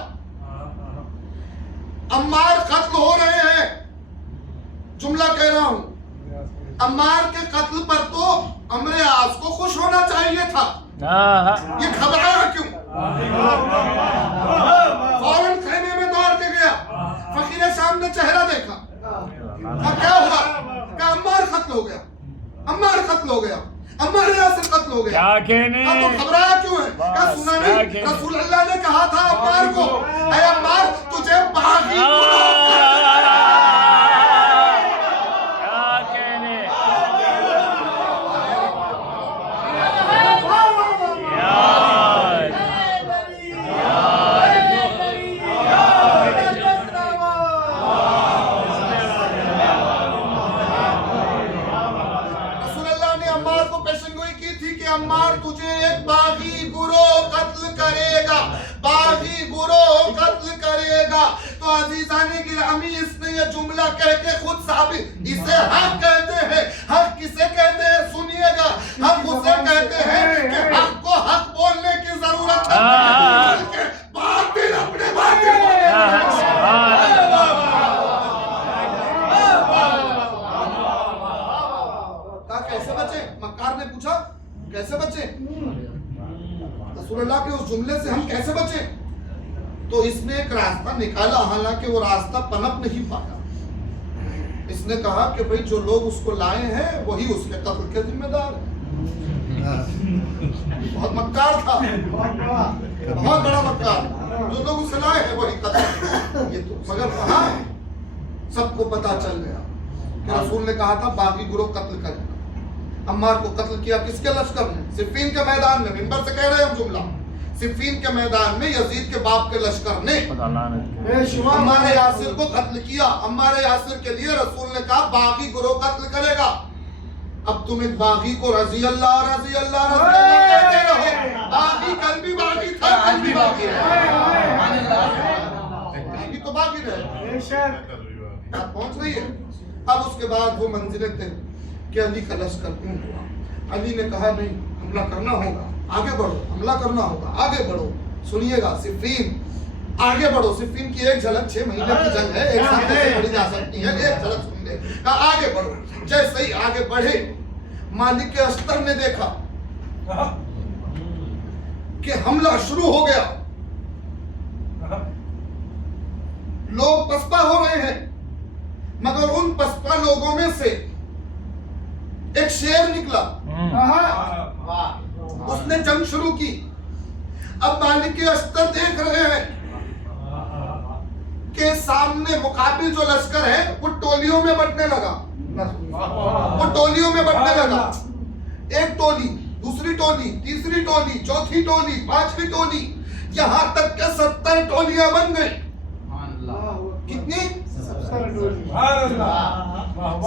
अम्मार कत्ल हो रहे हैं, जुमला कह रहा हूं, अम्मार के कत्ल पर तो अम्र आस को खुश होना चाहिए था, ये घबराया क्यों? फौरन खैमे में दौड़ के गया, फकीर शाम ने चेहरा देखा, और क्या हुआ? क्या अम्मार कत्ल हो गया, अम्मार कत्ल हो गया, अम्मार यासिर कत्ल हो गया। क्या कहने? तो घबराया क्यों है? क्या सुना नहीं? रसूल अल्लाह ने कहा था अम्मार को, ऐ अम्मार तुझे बागी अम्मार तुझे एक बागी गुरोह कत्ल करेगा, बागी गुरोह कत्ल करेगा। तो अजीजाने गिरामी इसने ये जुमला कह के खुद साबित, इसे हक कहते हैं। हक किसे कहते हैं? सुनिएगा, हक उसे कहते हैं कि हक को हक बोलने की जरूरत है, बल्कि बातिल अपने बातिल कैसे बचे? मक्कार ने पूछा कैसे बचे? रसूलुल्लाह के उस जुमले से हम कैसे बचे? तो इसने एक रास्ता निकाला, हालांकि वो रास्ता पनप नहीं पाया। इसने कहा कि भाई जो लोग उसको लाए हैं वही उसके कत्ल के जिम्मेदार है। बहुत मक्कार था, बहुत बड़ा मक्कार। जो लोग उसे लाए हैं वही कत्ल। ये तो मगर कहा सबको पता चल गया कि रसूल ने कहा था बागी गुरोह कत्ल करेगा। अम्मार को कत्ल किया किसके लश्कर ने? सिफ़ीन के मैदान में। मिंबर से कह रहे हैं हम जुमला, सिफ़ीन के मैदान में यजीद के बाप के लश्कर ने अम्मार यासिर को कत्ल किया। अम्मार यासिर के लिए रसूल ने कहा बागी गुरोह कत्ल करेगा। अब तुम एक बागी को रज़ी अल्लाह रज़ी अल्लाह रज़ी अल्लाह कहते रहो। बागी कल भी बागी था, कल भी बागी है, बागी तो बागी रहे। बात पहुंच रही है। अब उसके बाद वो मंजिलें थे कि अली का लश्कर क्यों हुआ? अली ने कहा नहीं, हमला करना होगा, आगे बढ़ो, हमला करना होगा, आगे बढ़ो। सुनिएगा, सिफ़ीन आगे बढ़ो। सिफ़ीन की एक झलक 6 महीने की जंग है, एक साथ से बढ़ी जा सकती है, एक झलक सुन ले। कहा आगे बढ़ो। जैसे ही आगे बढ़े, मालिक के अस्तर ने देखा कि हमला शुरू हो गया, लोग पसपा हो रहे हैं, मगर उन पसपा लोगों में से एक शेर निकला, उसने जंग शुरू की। अब मालिक के अस्तर देख रहे हैं कि सामने मुकाबिल जो लश्कर है वो टोलियों में बंटने लगा, वो टोलियों में बंटने लगा। एक टोली, दूसरी टोली, तीसरी टोली, चौथी टोली, पांचवी टोली, یہاں تک کہ 70 ٹولیاں بن گئی. کتنی؟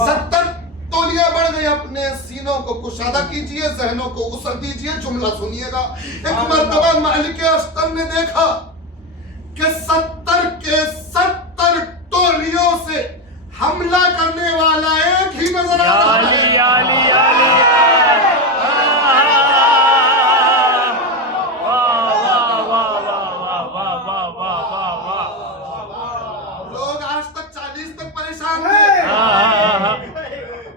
70 تولیاں بڑھ گئی. اپنے سینوں کو کشادہ کیجئے, ذہنوں کو وسعت دیجئے. جملہ سنیے گا. ایک مرتبہ مالک اشتر نے دیکھا کہ 70 کے 70 ٹولیوں سے حملہ کرنے والا ایک ہی نظر آ رہا ہے. لوگ آج تک 40 تک پریشان تھے.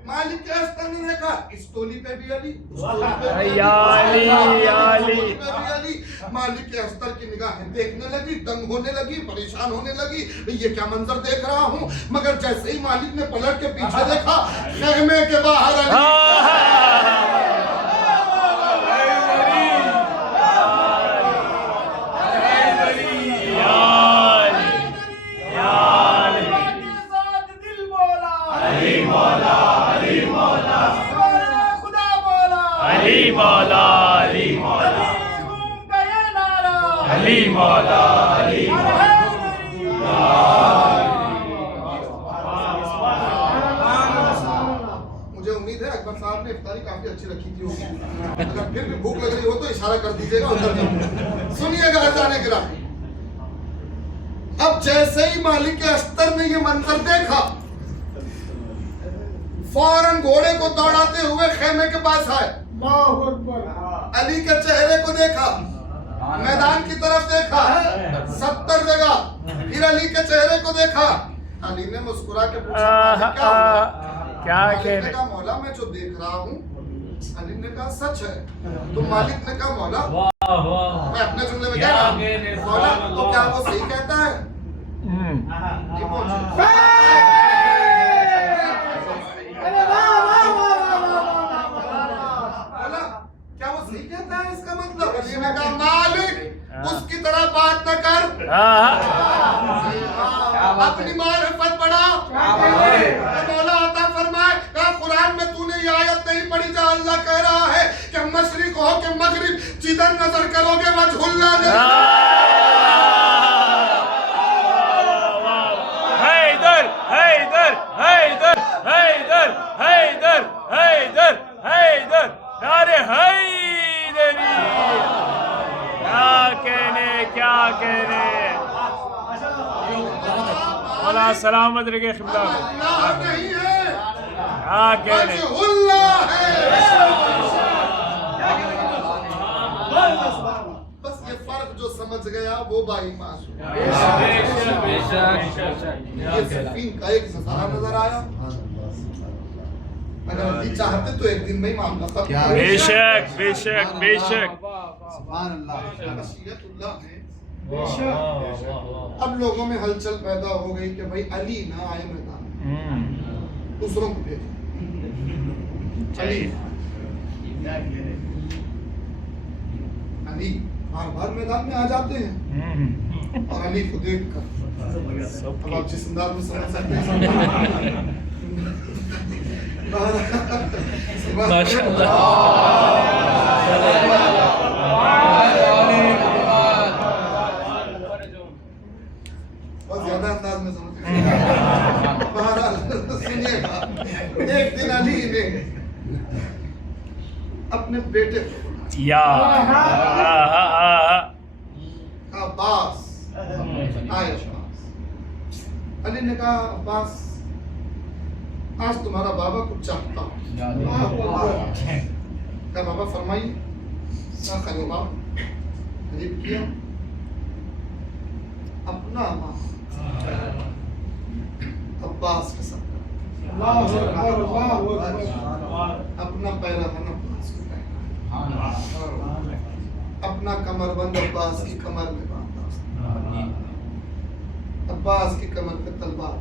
مالک اشتر نے دیکھا اس ٹولی پہ بھی علی, اس ٹولی پہ بھی علی. مالک اشتر کی نگاہیں دیکھنے لگی, دنگ ہونے لگی, پریشان ہونے لگی. یہ کیا منظر دیکھ رہا ہوں. مگر جیسے ہی مالک نے پلٹ کے پیچھے دیکھا, خیمے کے باہر علی. مجھے امید ہے اکبر صاحب نے افطاری کافی اچھی رکھی تھی ہوگی. اگر پھر بھی بھوک لگ رہی ہو تو اشارہ کر دیجیے گا, اندر جاؤں. سنیے گا اذان گرامی. اب جیسے ہی مالک اشتر نے یہ منظر دیکھا, فوراً گھوڑے کو دوڑاتے ہوئے خیمے کے پاس آئے. علی کے چہرے کو دیکھا, میدان کی طرف دیکھا, 70 جگہ. پھر علی کے چہرے کو دیکھا. علی نے مسکرا کے پوچھا کیا کہہ رہے؟ مولا میں جو دیکھ رہا ہوں. علی نے کہا سچ ہے. تو مالک نے کہا مولا, میں اپنے جملے میں کہہ رہا ہوں, مولا تو کیا وہ صحیح کہتا ہے؟ نہیں پہنچے. کیا وہ صحیح کہتا ہے اس کا مطلب؟ علی نے کہا مالک اس کی طرح بات نہ کر, اپنی معرفت بڑھا. مولا عطا فرمائے. کہا قرآن میں تو نے یہ آیت نہیں پڑھی جہاں اللہ کہہ رہا ہے کہ مشرق ہو کہ مغرب جدھر نظر کرو گے وجہ اللہ نہیں. حیدر حیدر حیدر حیدر حیدر حیدر حیدر نعرے حیدری. کیا کہنے مولا سلامت رکھے خبلہ میں. اللہ نہیں ہے, کیا کہنے وجہ اللہ ہے. بس یہ فرق جو سمجھ گیا وہ بائی معصوم. یہ سفین کا ایک نظارہ نظر آیا. اگر علی چاہتے تو ایک دن میں ہی معاملہ ختم. بے شک بے شک بے شک. سبحان اللہ. مشیت اللہ ہے. اب لوگوں میں ہلچل پیدا ہو گئی کہ بھائی علی نہ آئے میدان, دوسروں کو بھیجیں. علی بار بار میدان میں آ جاتے ہیں, اور علی کو دیکھ کر اب آپ جس انداز میں سمجھ سکتے ہیں. ماشاءاللہ. بہت زیادہ انداز میں سمجھ. بہرحال سنیے گا. ایک دن علی نے اپنے بیٹے کو یا عباس آئے. علی نے کہا عباس آج تمہارا بابا کچھ چاہتا ہوں. کہا بابا فرمائیے. کہا خلیفہ قریب کیا اپنا ماں عباس کے ساتھ اپنا پیراہن عباس کو پہنا, اپنا کمر بند عباس کی کمر میں باندھا, عباس کی کمر پہ تلوار.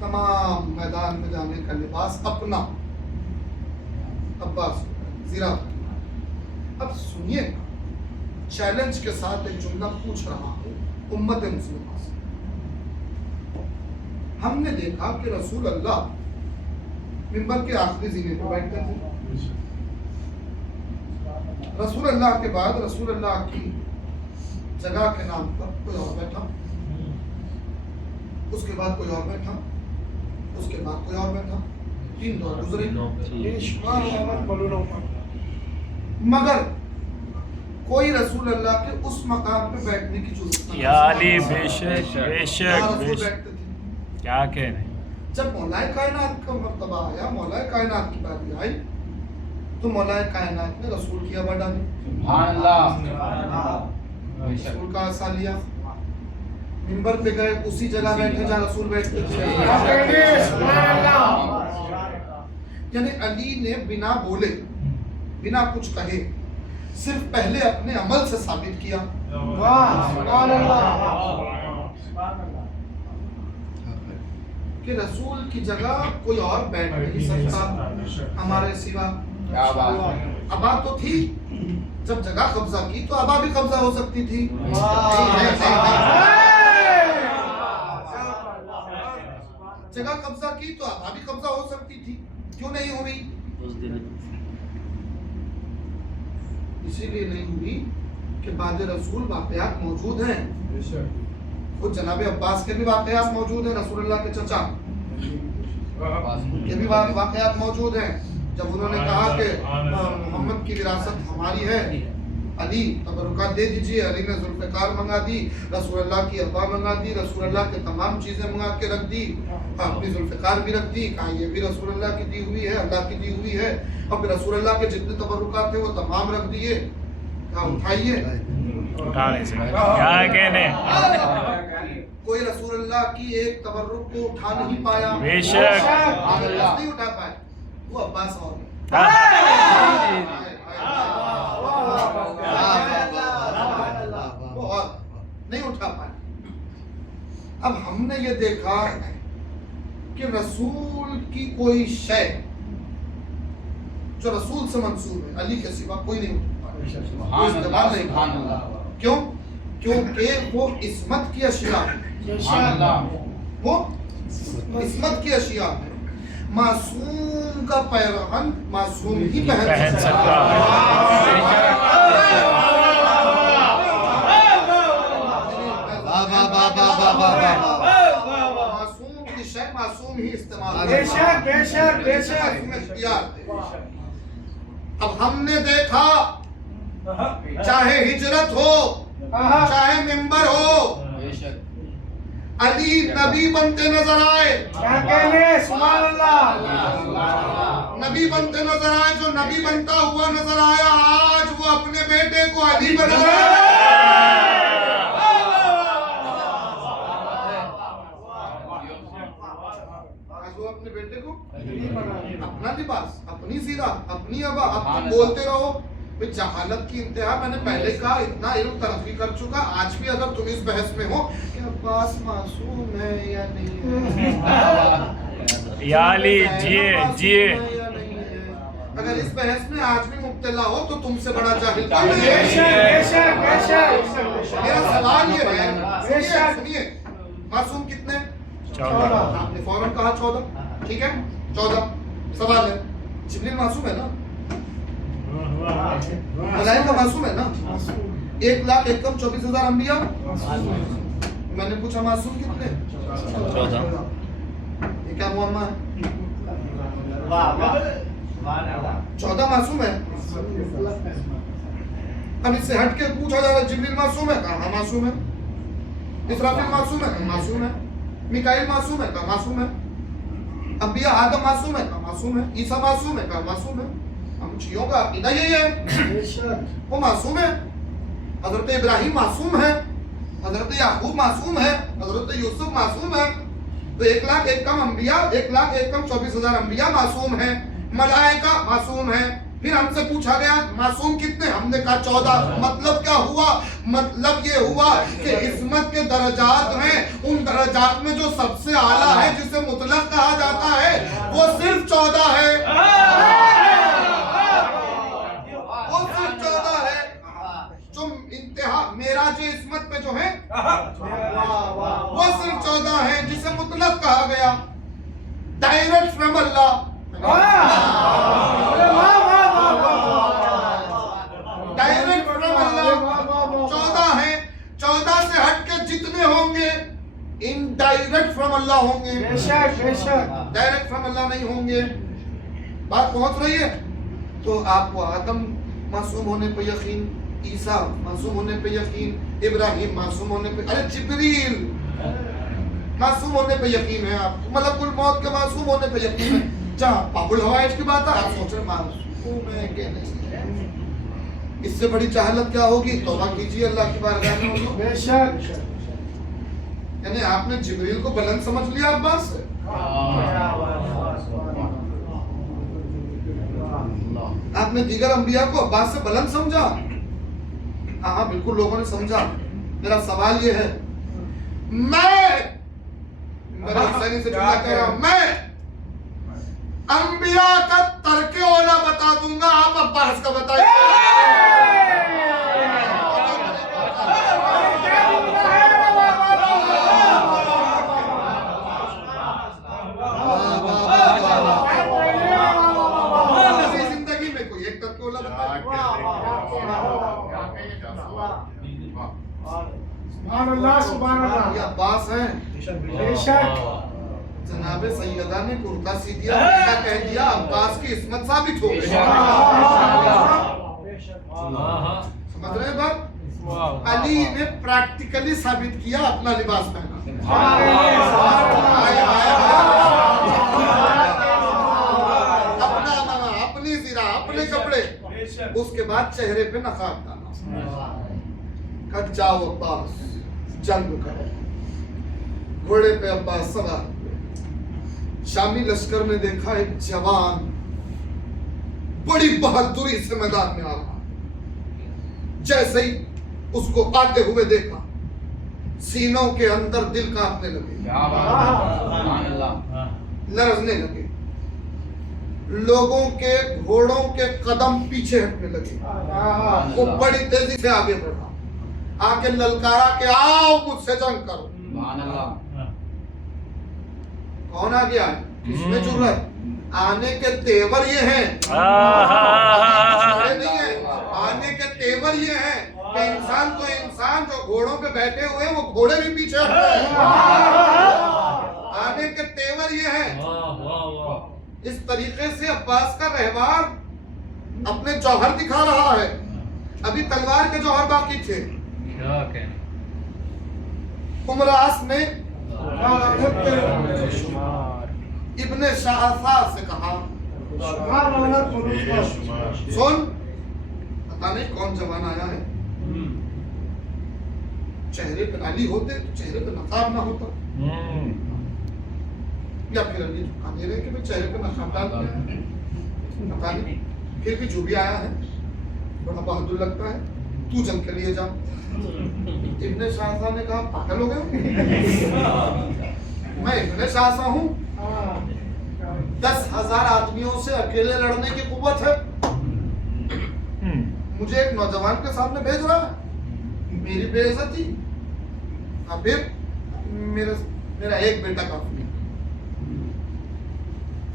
تمام میدان میں جانے کا لباس اپنا عباس کو زیرہ. اب سنیے گا, چیلنج کے ساتھ ایک جملہ پوچھ رہا ہوں امت مسلمہ سے. ہم نے دیکھا کہ رسول اللہ ممبر کے آخری زینے پہ بیٹھتے تھے. رسول اللہ کے بعد رسول اللہ کی جگہ کے نام پر کوئی اور بیٹھا، اس کے بعد کوئی اور بیٹھا، اس کے بعد کوئی اور بیٹھا، 3 دور گزرے، مگر کوئی رسول اللہ کے اس مقام پہ بیٹھنے کی ضرورت نہیں۔ یا علی بے شک بے شک بے شک، بیٹھتے تھے۔ کیا کہہ رہے ہیں؟ جب مولا کائنات کا مرتبہ آیا، مولا کائنات کی باری آئی، تو مولا کائنات نے رسول کی آبا ڈالی، رسول کا آسا لیا، منبر پہ گئے، اسی جگہ بیٹھے جہاں رسول بیٹھتے تھے۔ یعنی علی نے بنا بولے، بنا کچھ کہے، صرف پہلے اپنے عمل سے ثابت کیا کہ رسول کی جگہ کوئی اور بیٹھ نہیں سکتا ہمارے سوا۔ ابا تو تھی، جب جگہ قبضہ کی تو ابا بھی قبضہ ہو سکتی تھی، جگہ قبضہ کی تو ابا بھی قبضہ ہو سکتی تھی، کیوں نہیں ہوئی؟ اسی لیے نہیں ہوئی کہ بعد رسول واقعات موجود ہیں، خود جناب عباس کے بھی واقعات موجود ہیں، رسول اللہ کے چچا کے بھی واقعات موجود ہیں۔ جب انہوں نے کہا کہ محمد کی وراثت ہماری ہے، علی تبرکات دے دیجئے، علی نے ذوالفقار منگا دی، رسول اللہ کی ابا منگا دی، رسول اللہ کے تمام چیزیں منگا کے رکھ دی، اپنی ذوالفقار بھی رکھ دی، کہا یہ بھی رسول اللہ کی دی ہوئی ہے، اللہ کی دی ہوئی ہے، اور پھر رسول اللہ کے جتنے تبرکات تھے وہ تمام رکھ دیے، کہا اٹھائیے، اٹھا نہیں سکتے، کیا کہنے؟ کوئی رسول اللہ کی ایک تبرک کو اٹھا نہیں پایا، بے شک نہیں اٹھا پائے، وہ عباس اور نہیں اٹھا پائے۔ اب ہم نے یہ دیکھا کہ رسول کی کوئی شے جو رسول سے منسوب ہے، علی کے سوا کوئی نہیں اٹھا پائے، کوئی استعمال نہیں کیا۔ کیوں؟ کیونکہ وہ عصمت کی اشیاء ہے، وہ عصمت کی اشیاء ہے، معصوم کا پیرہن معصوم ہی پہن سکتا ہے۔ معصوم کی شے معصوم ہی استعمال ہے۔ اب ہم نے دیکھا چاہے ہجرت ہو چاہے منبر ہو، علی نبی بنتے نظر آئے، نبی بنتے نظر آئے، جو نبی بنتا ہوا نظر آیا، آج وہ اپنے بیٹے کو علی بنا رہا ہے۔ آج وہ اپنے بیٹے کو اپنا لباس، اپنی سیرت، اپنی ابا، اب تم بولتے رہو جہالت کی انتہا۔ میں نے پہلے کہا اتنا علم ترقی کر چکا، آج بھی اگر تم اس بحث میں ہو کہ عباس معصوم ہے یا نہیں ہے، یا علی جیے جیے، اگر اس بحث میں آج بھی مبتلا ہو تو تم سے بڑا جاہل کوئی نہیں ہے۔ میرا سوال یہ ہے، سنیے، معصوم کتنے؟ 14۔ آپ نے فوراً کہا 14، ٹھیک ہے 14۔ سوال ہے جبریل معصوم ہے نا؟ ملائکہ معصوم ہے نا؟ 1,01,24,000 انبیاء؟ میں نے پوچھا معصوم کتنے؟ 14۔ یہ کیا معاملہ ہے؟ 14 معصوم ہے۔ اب اس سے ہٹ کے پوچھا جا رہا ہے جبریل معصوم ہے؟ کہا ہاں معصوم ہے۔ اسرافیل معصوم ہے؟ کہا معصوم ہے۔ میکائیل معصوم ہے؟ کہا معصوم ہے۔ انبیاء آدم معصوم ہے؟ کہا معصوم ہے۔ عیسیٰ معصوم ہے؟ کہا معصوم ہے۔ ہم شیعوں کا عقیدہ یہی ہے وہ معصوم ہے۔ حضرت ابراہیم معصوم ہے، حضرت یعقوب معصوم ہے، حضرت یوسف معصوم ہے، تو 1,01,000 انبیاء، 1,01,24,000 انبیاء معصوم ہیں، ملائکہ معصوم ہیں۔ پھر ہم سے پوچھا گیا معصوم کتنے؟ ہم نے کہا 14۔ مطلب کیا ہوا؟ مطلب یہ ہوا کہ عصمت کے درجات ہیں، ان درجات میں جو سب سے اعلیٰ ہے جسے مطلق کہا جاتا ہے وہ صرف 14 ہے، وہ صرف 14 ہے۔ جو انتہا معراج عصمت پہ جو ہے وہ صرف 14 ہے جسے مطلق کہا گیا، direct from Allah, direct from Allah होंगे, बेशक बेशक डायरेक्ट फ्रॉम अल्लाह नहीं होंगे। बात पहुंच रही है? तो आपको आदम मासूम होने पे यकीन, ईसा मासूम होने पे यकीन, इब्राहिम मासूम होने पे, अरे जिब्रील मासूम होने पे यकीन है आपको, मलकुल मौत के मासूम होने पे यकीन है। जहाँ बाबुल हवाइज की बात है, आप सोच रहे मासूम है कि नहीं। इससे बड़ी जहालत क्या होगी? तौबा कीजिए अल्लाह की बारगाह में हुजूर। बेशक यानी आपने जिब्रील को बुलंद समझ लिया अब्बास से। आपने दीगर अंबिया को अब्बास से बुलंद समझा। हाँ बिल्कुल लोगों ने समझा। मेरा सवाल ये है, मैं मेरा हुसैनी से जुमला कह रहा हूं, मैं अंबिया का तर्के औला बता दूंगा, आप अब्बास का बताइए। जिंदगी में कोई एक तर्के औला बताए? सुभान अल्लाह ये अब्बास हैं। बेशक जनाब सैयदा ने कुर्ता सी दिया, कह दिया, अब्बास की इस्मत साबित हो गई। समझ रहे हैं बात? अली ने प्रैक्टिकली साबित किया, अपना लिबास पहना, अपनी ज़िरा, अपने कपड़े, उसके बाद चेहरे पे नकाब डाला, कट जाओ अब्बास, जंग करो। घोड़े पे अब्बास सवार, शामी लश्कर ने देखा एक जवान बड़ी बहादुरी से मैदान में आ रहा। जैसे ही उसको आते हुए देखा, सीनों के अंदर दिल कांपने लगे, लरजने लगे, लोगों के घोड़ों के कदम पीछे हटने लगे। वो बड़ी तेजी से आगे बढ़ा, आके ललकारा के आओ मुझसे जंग करो। कौन आ गया? किसमें जुर्रत? आने के तेवर ये हैं, नहीं है, आने के तेवर ये हैं कि इंसान तो इंसान जो घोड़ों पे बैठे हुए हैं, वो घोड़े भी पीछे हट रहे हैं। आने के तेवर ये हैं। इस तरीके से अब्बास का रहवार अपने जौहर दिखा रहा है। अभी तलवार के जौहर बाकी थे। उमरास ने इब्ने शाहसा से कहा, सुन, पता नहीं कौन जवान आया है, चेहरे पे अली होते तो चेहरे पे नकाब ना होता, या फिर अली झुका दे रहे कि मैं चेहरे पे नकाब डाल दिया, पता नहीं। फिर भी जो भी आया है बड़ा बहादुर लगता है, तू जंग के लिए जा। इब्ने शाहसा ने कहा, पागल हो गए? मैं इब्ने शाहसा हूँ, 10,000 आदमियों से अकेले लड़ने की कुव्वत है, मुझे एक नौजवान के सामने भेज रहा है, मेरी बेइज्जती। फिर मेरा एक बेटा काफी,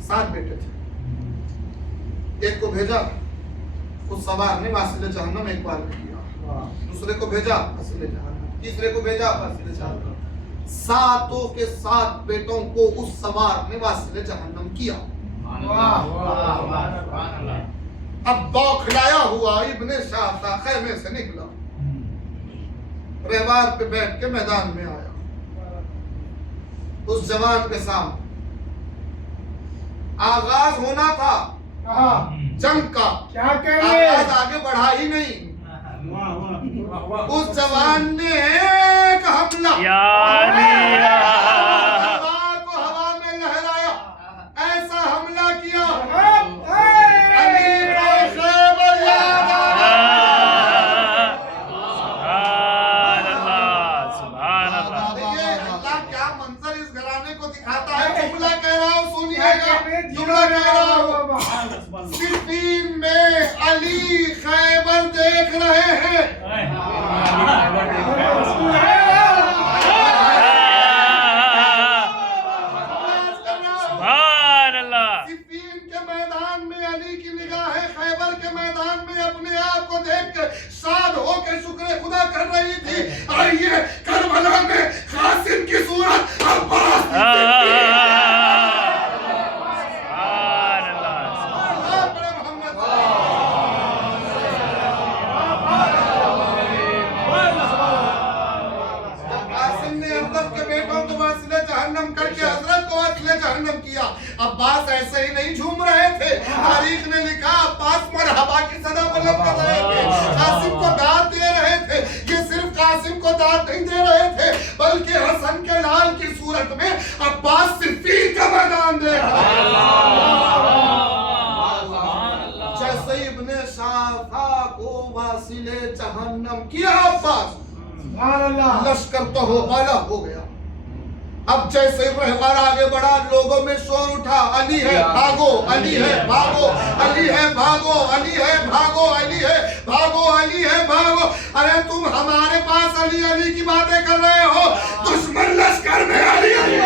7 बेटे थे। एक को भेजा, उस सवार ने वासिले जहन्नम एक बार किया, दूसरे को भेजा वासिले जहन्नम, तीसरे को भेजा वासिले जहन्नम, 7 के 7 बेटों को उस सवार ने वासिले जहन्नम किया। अब बौखलाया हुआ इब्ने शाहसा खैमे से निकला, रहवार पे बैठ के मैदान में आया। उस जवान के सामने आगाज होना था जंग का, क्या कह रहे? आगाज आगे बढ़ा ही नहीं। उस जवान ने एक हमला तलवार को हवा में लहराया, ऐसा हमला किया, अली को खैबर याद आया। देखिए अल्लाह क्या मंजर इस घराने को दिखाता है। जुमला कह रहा हूँ, सुनिएगा, जुमला कह रहा हूँ। सिफीन में अली खैबर देख रहे हैं। सिफीन के मैदान में अली की निगाहें खैबर के मैदान में अपने आप को देख कर शाद होकर शुक्र खुदा कर रही थी। और ये करबला में कासिम की सूरत जहन्नम करके हजरत को वस्ले जहन्नम किया। अब्बास ऐसे ही नहीं झूम रहे थे, तारीख ने लिखा अब्बास मरहबा की सदा बुलंद कर रहे थे, कासिम को दाद दे रहे थे। ये सिर्फ कासिम को दाद नहीं दे रहे थे, बल्कि हसन के लाल की सूरत में अब्बास सिद्दीक का मैदान दे रहे थे। जैसे इब्ने शाफा को वासिले जहन्नम किया अब्बास, लश्कर तो हो वाला हो गया। अब जैसे रहबर आगे बढ़ा, लोगों में शोर उठा, अली है भागो, अली है भागो, अली है भागो, अली है भागो, अली है भागो, अली है भागो। अरे तुम हमारे पास अली अली की बातें कर रहे हो, दुश्मन लश्कर में अली अली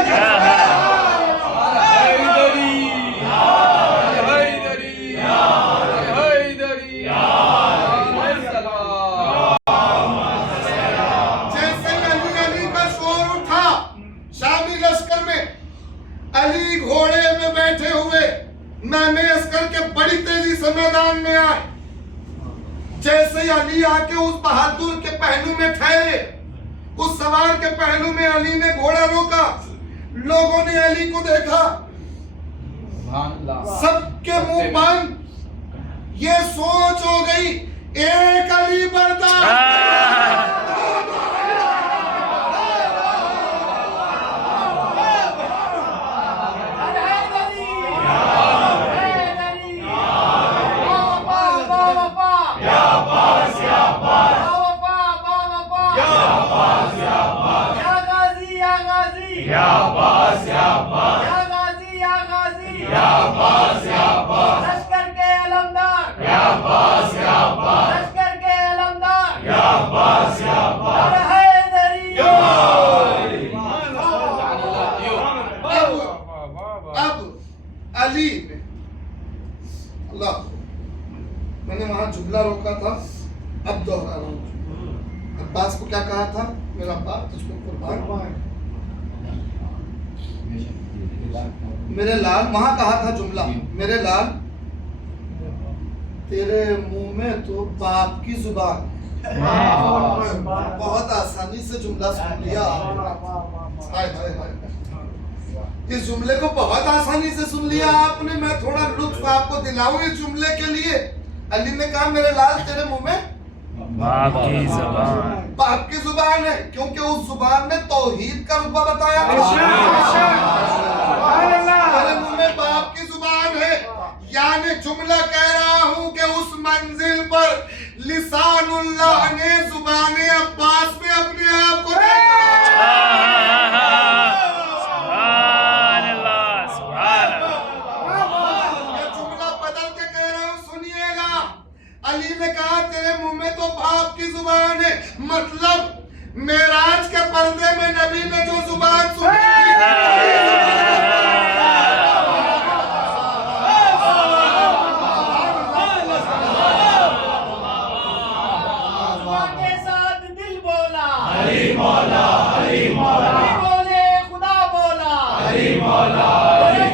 अली घोड़े में बैठे हुए नामे अस्कर के बड़ी तेजी से मैदान में आए। जैसे ही अली आके उस बहादुर के पहलू में ठहरे, उस सवार के पहलू में अली ने घोड़ा रोका। लोगों ने अली को देखा, सबके मुंह बंद। ये सोच हो गई, एक अली बर्दाश्त। लश्कर के अलमदार, लश्कर के अलमदार, हैदरी। अब अली ने, अल्लाह, मैंने वहां जुमला रोका था, अब दोहरा रहा हूं। अब्बास को क्या कहा था? मेरा बाप तुझको कुर्बान। मेरे लाल, वहां कहा था जुमला, मेरे लाल तेरे मुंह में तो बाप की जुबान। बहुत आसानी से जुमला सुन लिया। हाय हाय हाय, इस जुमले को बहुत आसानी से सुन लिया आपने। मैं थोड़ा लुत्फ आपको दिलाऊं इस जुमले के लिए। अली ने कहा मेरे लाल तेरे मुंह में बाप की जुबान, बाप की जुबान है, क्योंकि उस जुबान ने तौहीद का रुतबा बताया। तेरे मुंह में बाप की जुबान है, यानी जुमला कह रहा हूं कि उस मंजिल पर लिसानुल्लाह ने जुबान अब्बास में अपने आप को जुमला बदल के कह रहा हूं, सुनिएगा। अली ने कहा तेरे मुंह में तो बाप की जुबान है, मतलब मेराज के पर्दे में नबी ने जो जुबान सुनी के साथ दिल बोला, अली मौला, अली मौला, बोले खुदा बोला, अली मौला,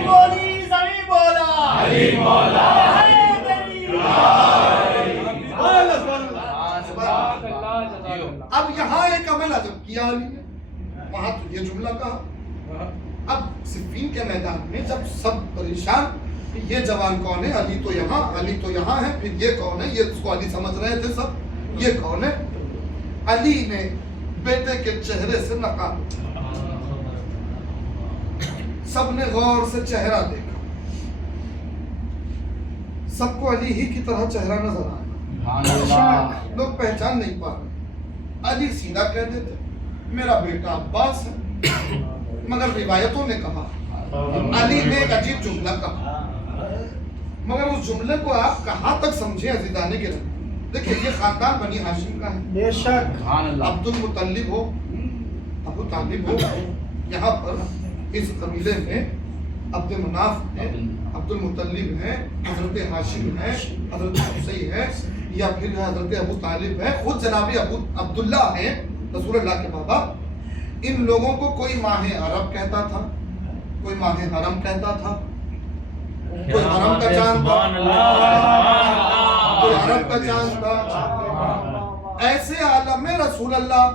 बोली जमी बोला, अली मौला, अब यहाँ एक अमल अदब किया अली ने, वहां तो ये जुमला कहा। अब सिफ़ीन के मैदान में जब सब परेशान, ये जवान कौन है? अली तो यहाँ, अली तो यहाँ है, फिर ये कौन है? ये उसको अली समझ रहे थे सब, ये कौन है? अली ने बेटे के चेहरे से नकाब, सबने गौर से चेहरा देखा, सबको अली ही की तरह चेहरा नजर आया। लोग पहचान नहीं पा रहे। अली सीधा कह देते मेरा बेटा अब्बास है, मगर रिवायतों ने कहा, अली ने एक अजीब जुमला कहा, मगर उस जुमले को आप कहाँ तक समझे अजीज़ाने के रहे। देखिए ये खानदान बनी हाशिम का है, बेशक अब्दुल मुतल्लिब हो, अबू तालिब हो, यहाँ पर इस कबीले में अब्दुल मुनाफ है, अब्दुल मुतल्लिब है, हजरत हाशिम है, हजरत हुसैन है, या फिर हजरत अबू तालिब है, खुद जनाबी अबू अब्दुल्ला है रसूलुल्लाह के बाबा। इन लोगों को कोई माहे अरब कहता था, कोई माहे हरम कहता था, कोई हरम का चांद था, कोई अरब का चांद था। ऐसे आलम में रसूलुल्लाह,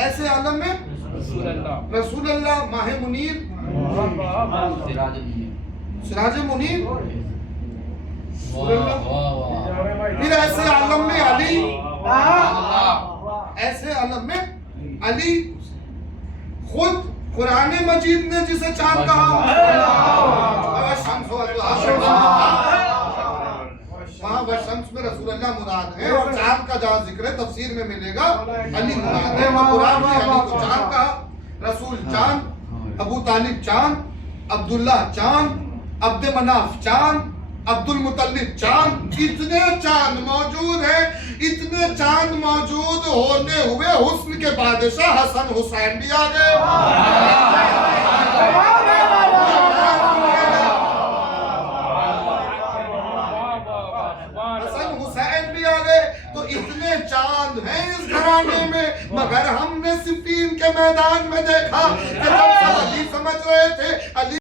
ऐसे आलम में رسول اللہ ماہ منیر سراج منیر پھر ایسے عالم میں علی ایسے عالم میں علی خود قرآن مجید نے جسے چاند کہا وہاں وشمس میں رسول اللہ مراد ہے اور چاند کا جہاں ذکر ہے تفسیر میں ملے گا علی مراد ہے وہ قرآن میں علی کو چاند کہا رسول چاند ابو طالب چاند عبداللہ چاند عبد مناف چاند عبد المطلب چاند اتنے چاند موجود ہیں اتنے چاند موجود ہوتے ہوئے حسن کے بادشاہ حسن حسین بھی آ گئے حسن حسین بھی آ گئے تو اتنے چاند ہیں اس گھرانے میں مگر ہم نے صفین کے میدان میں دیکھا کہ جب علی سمجھ رہے تھے علی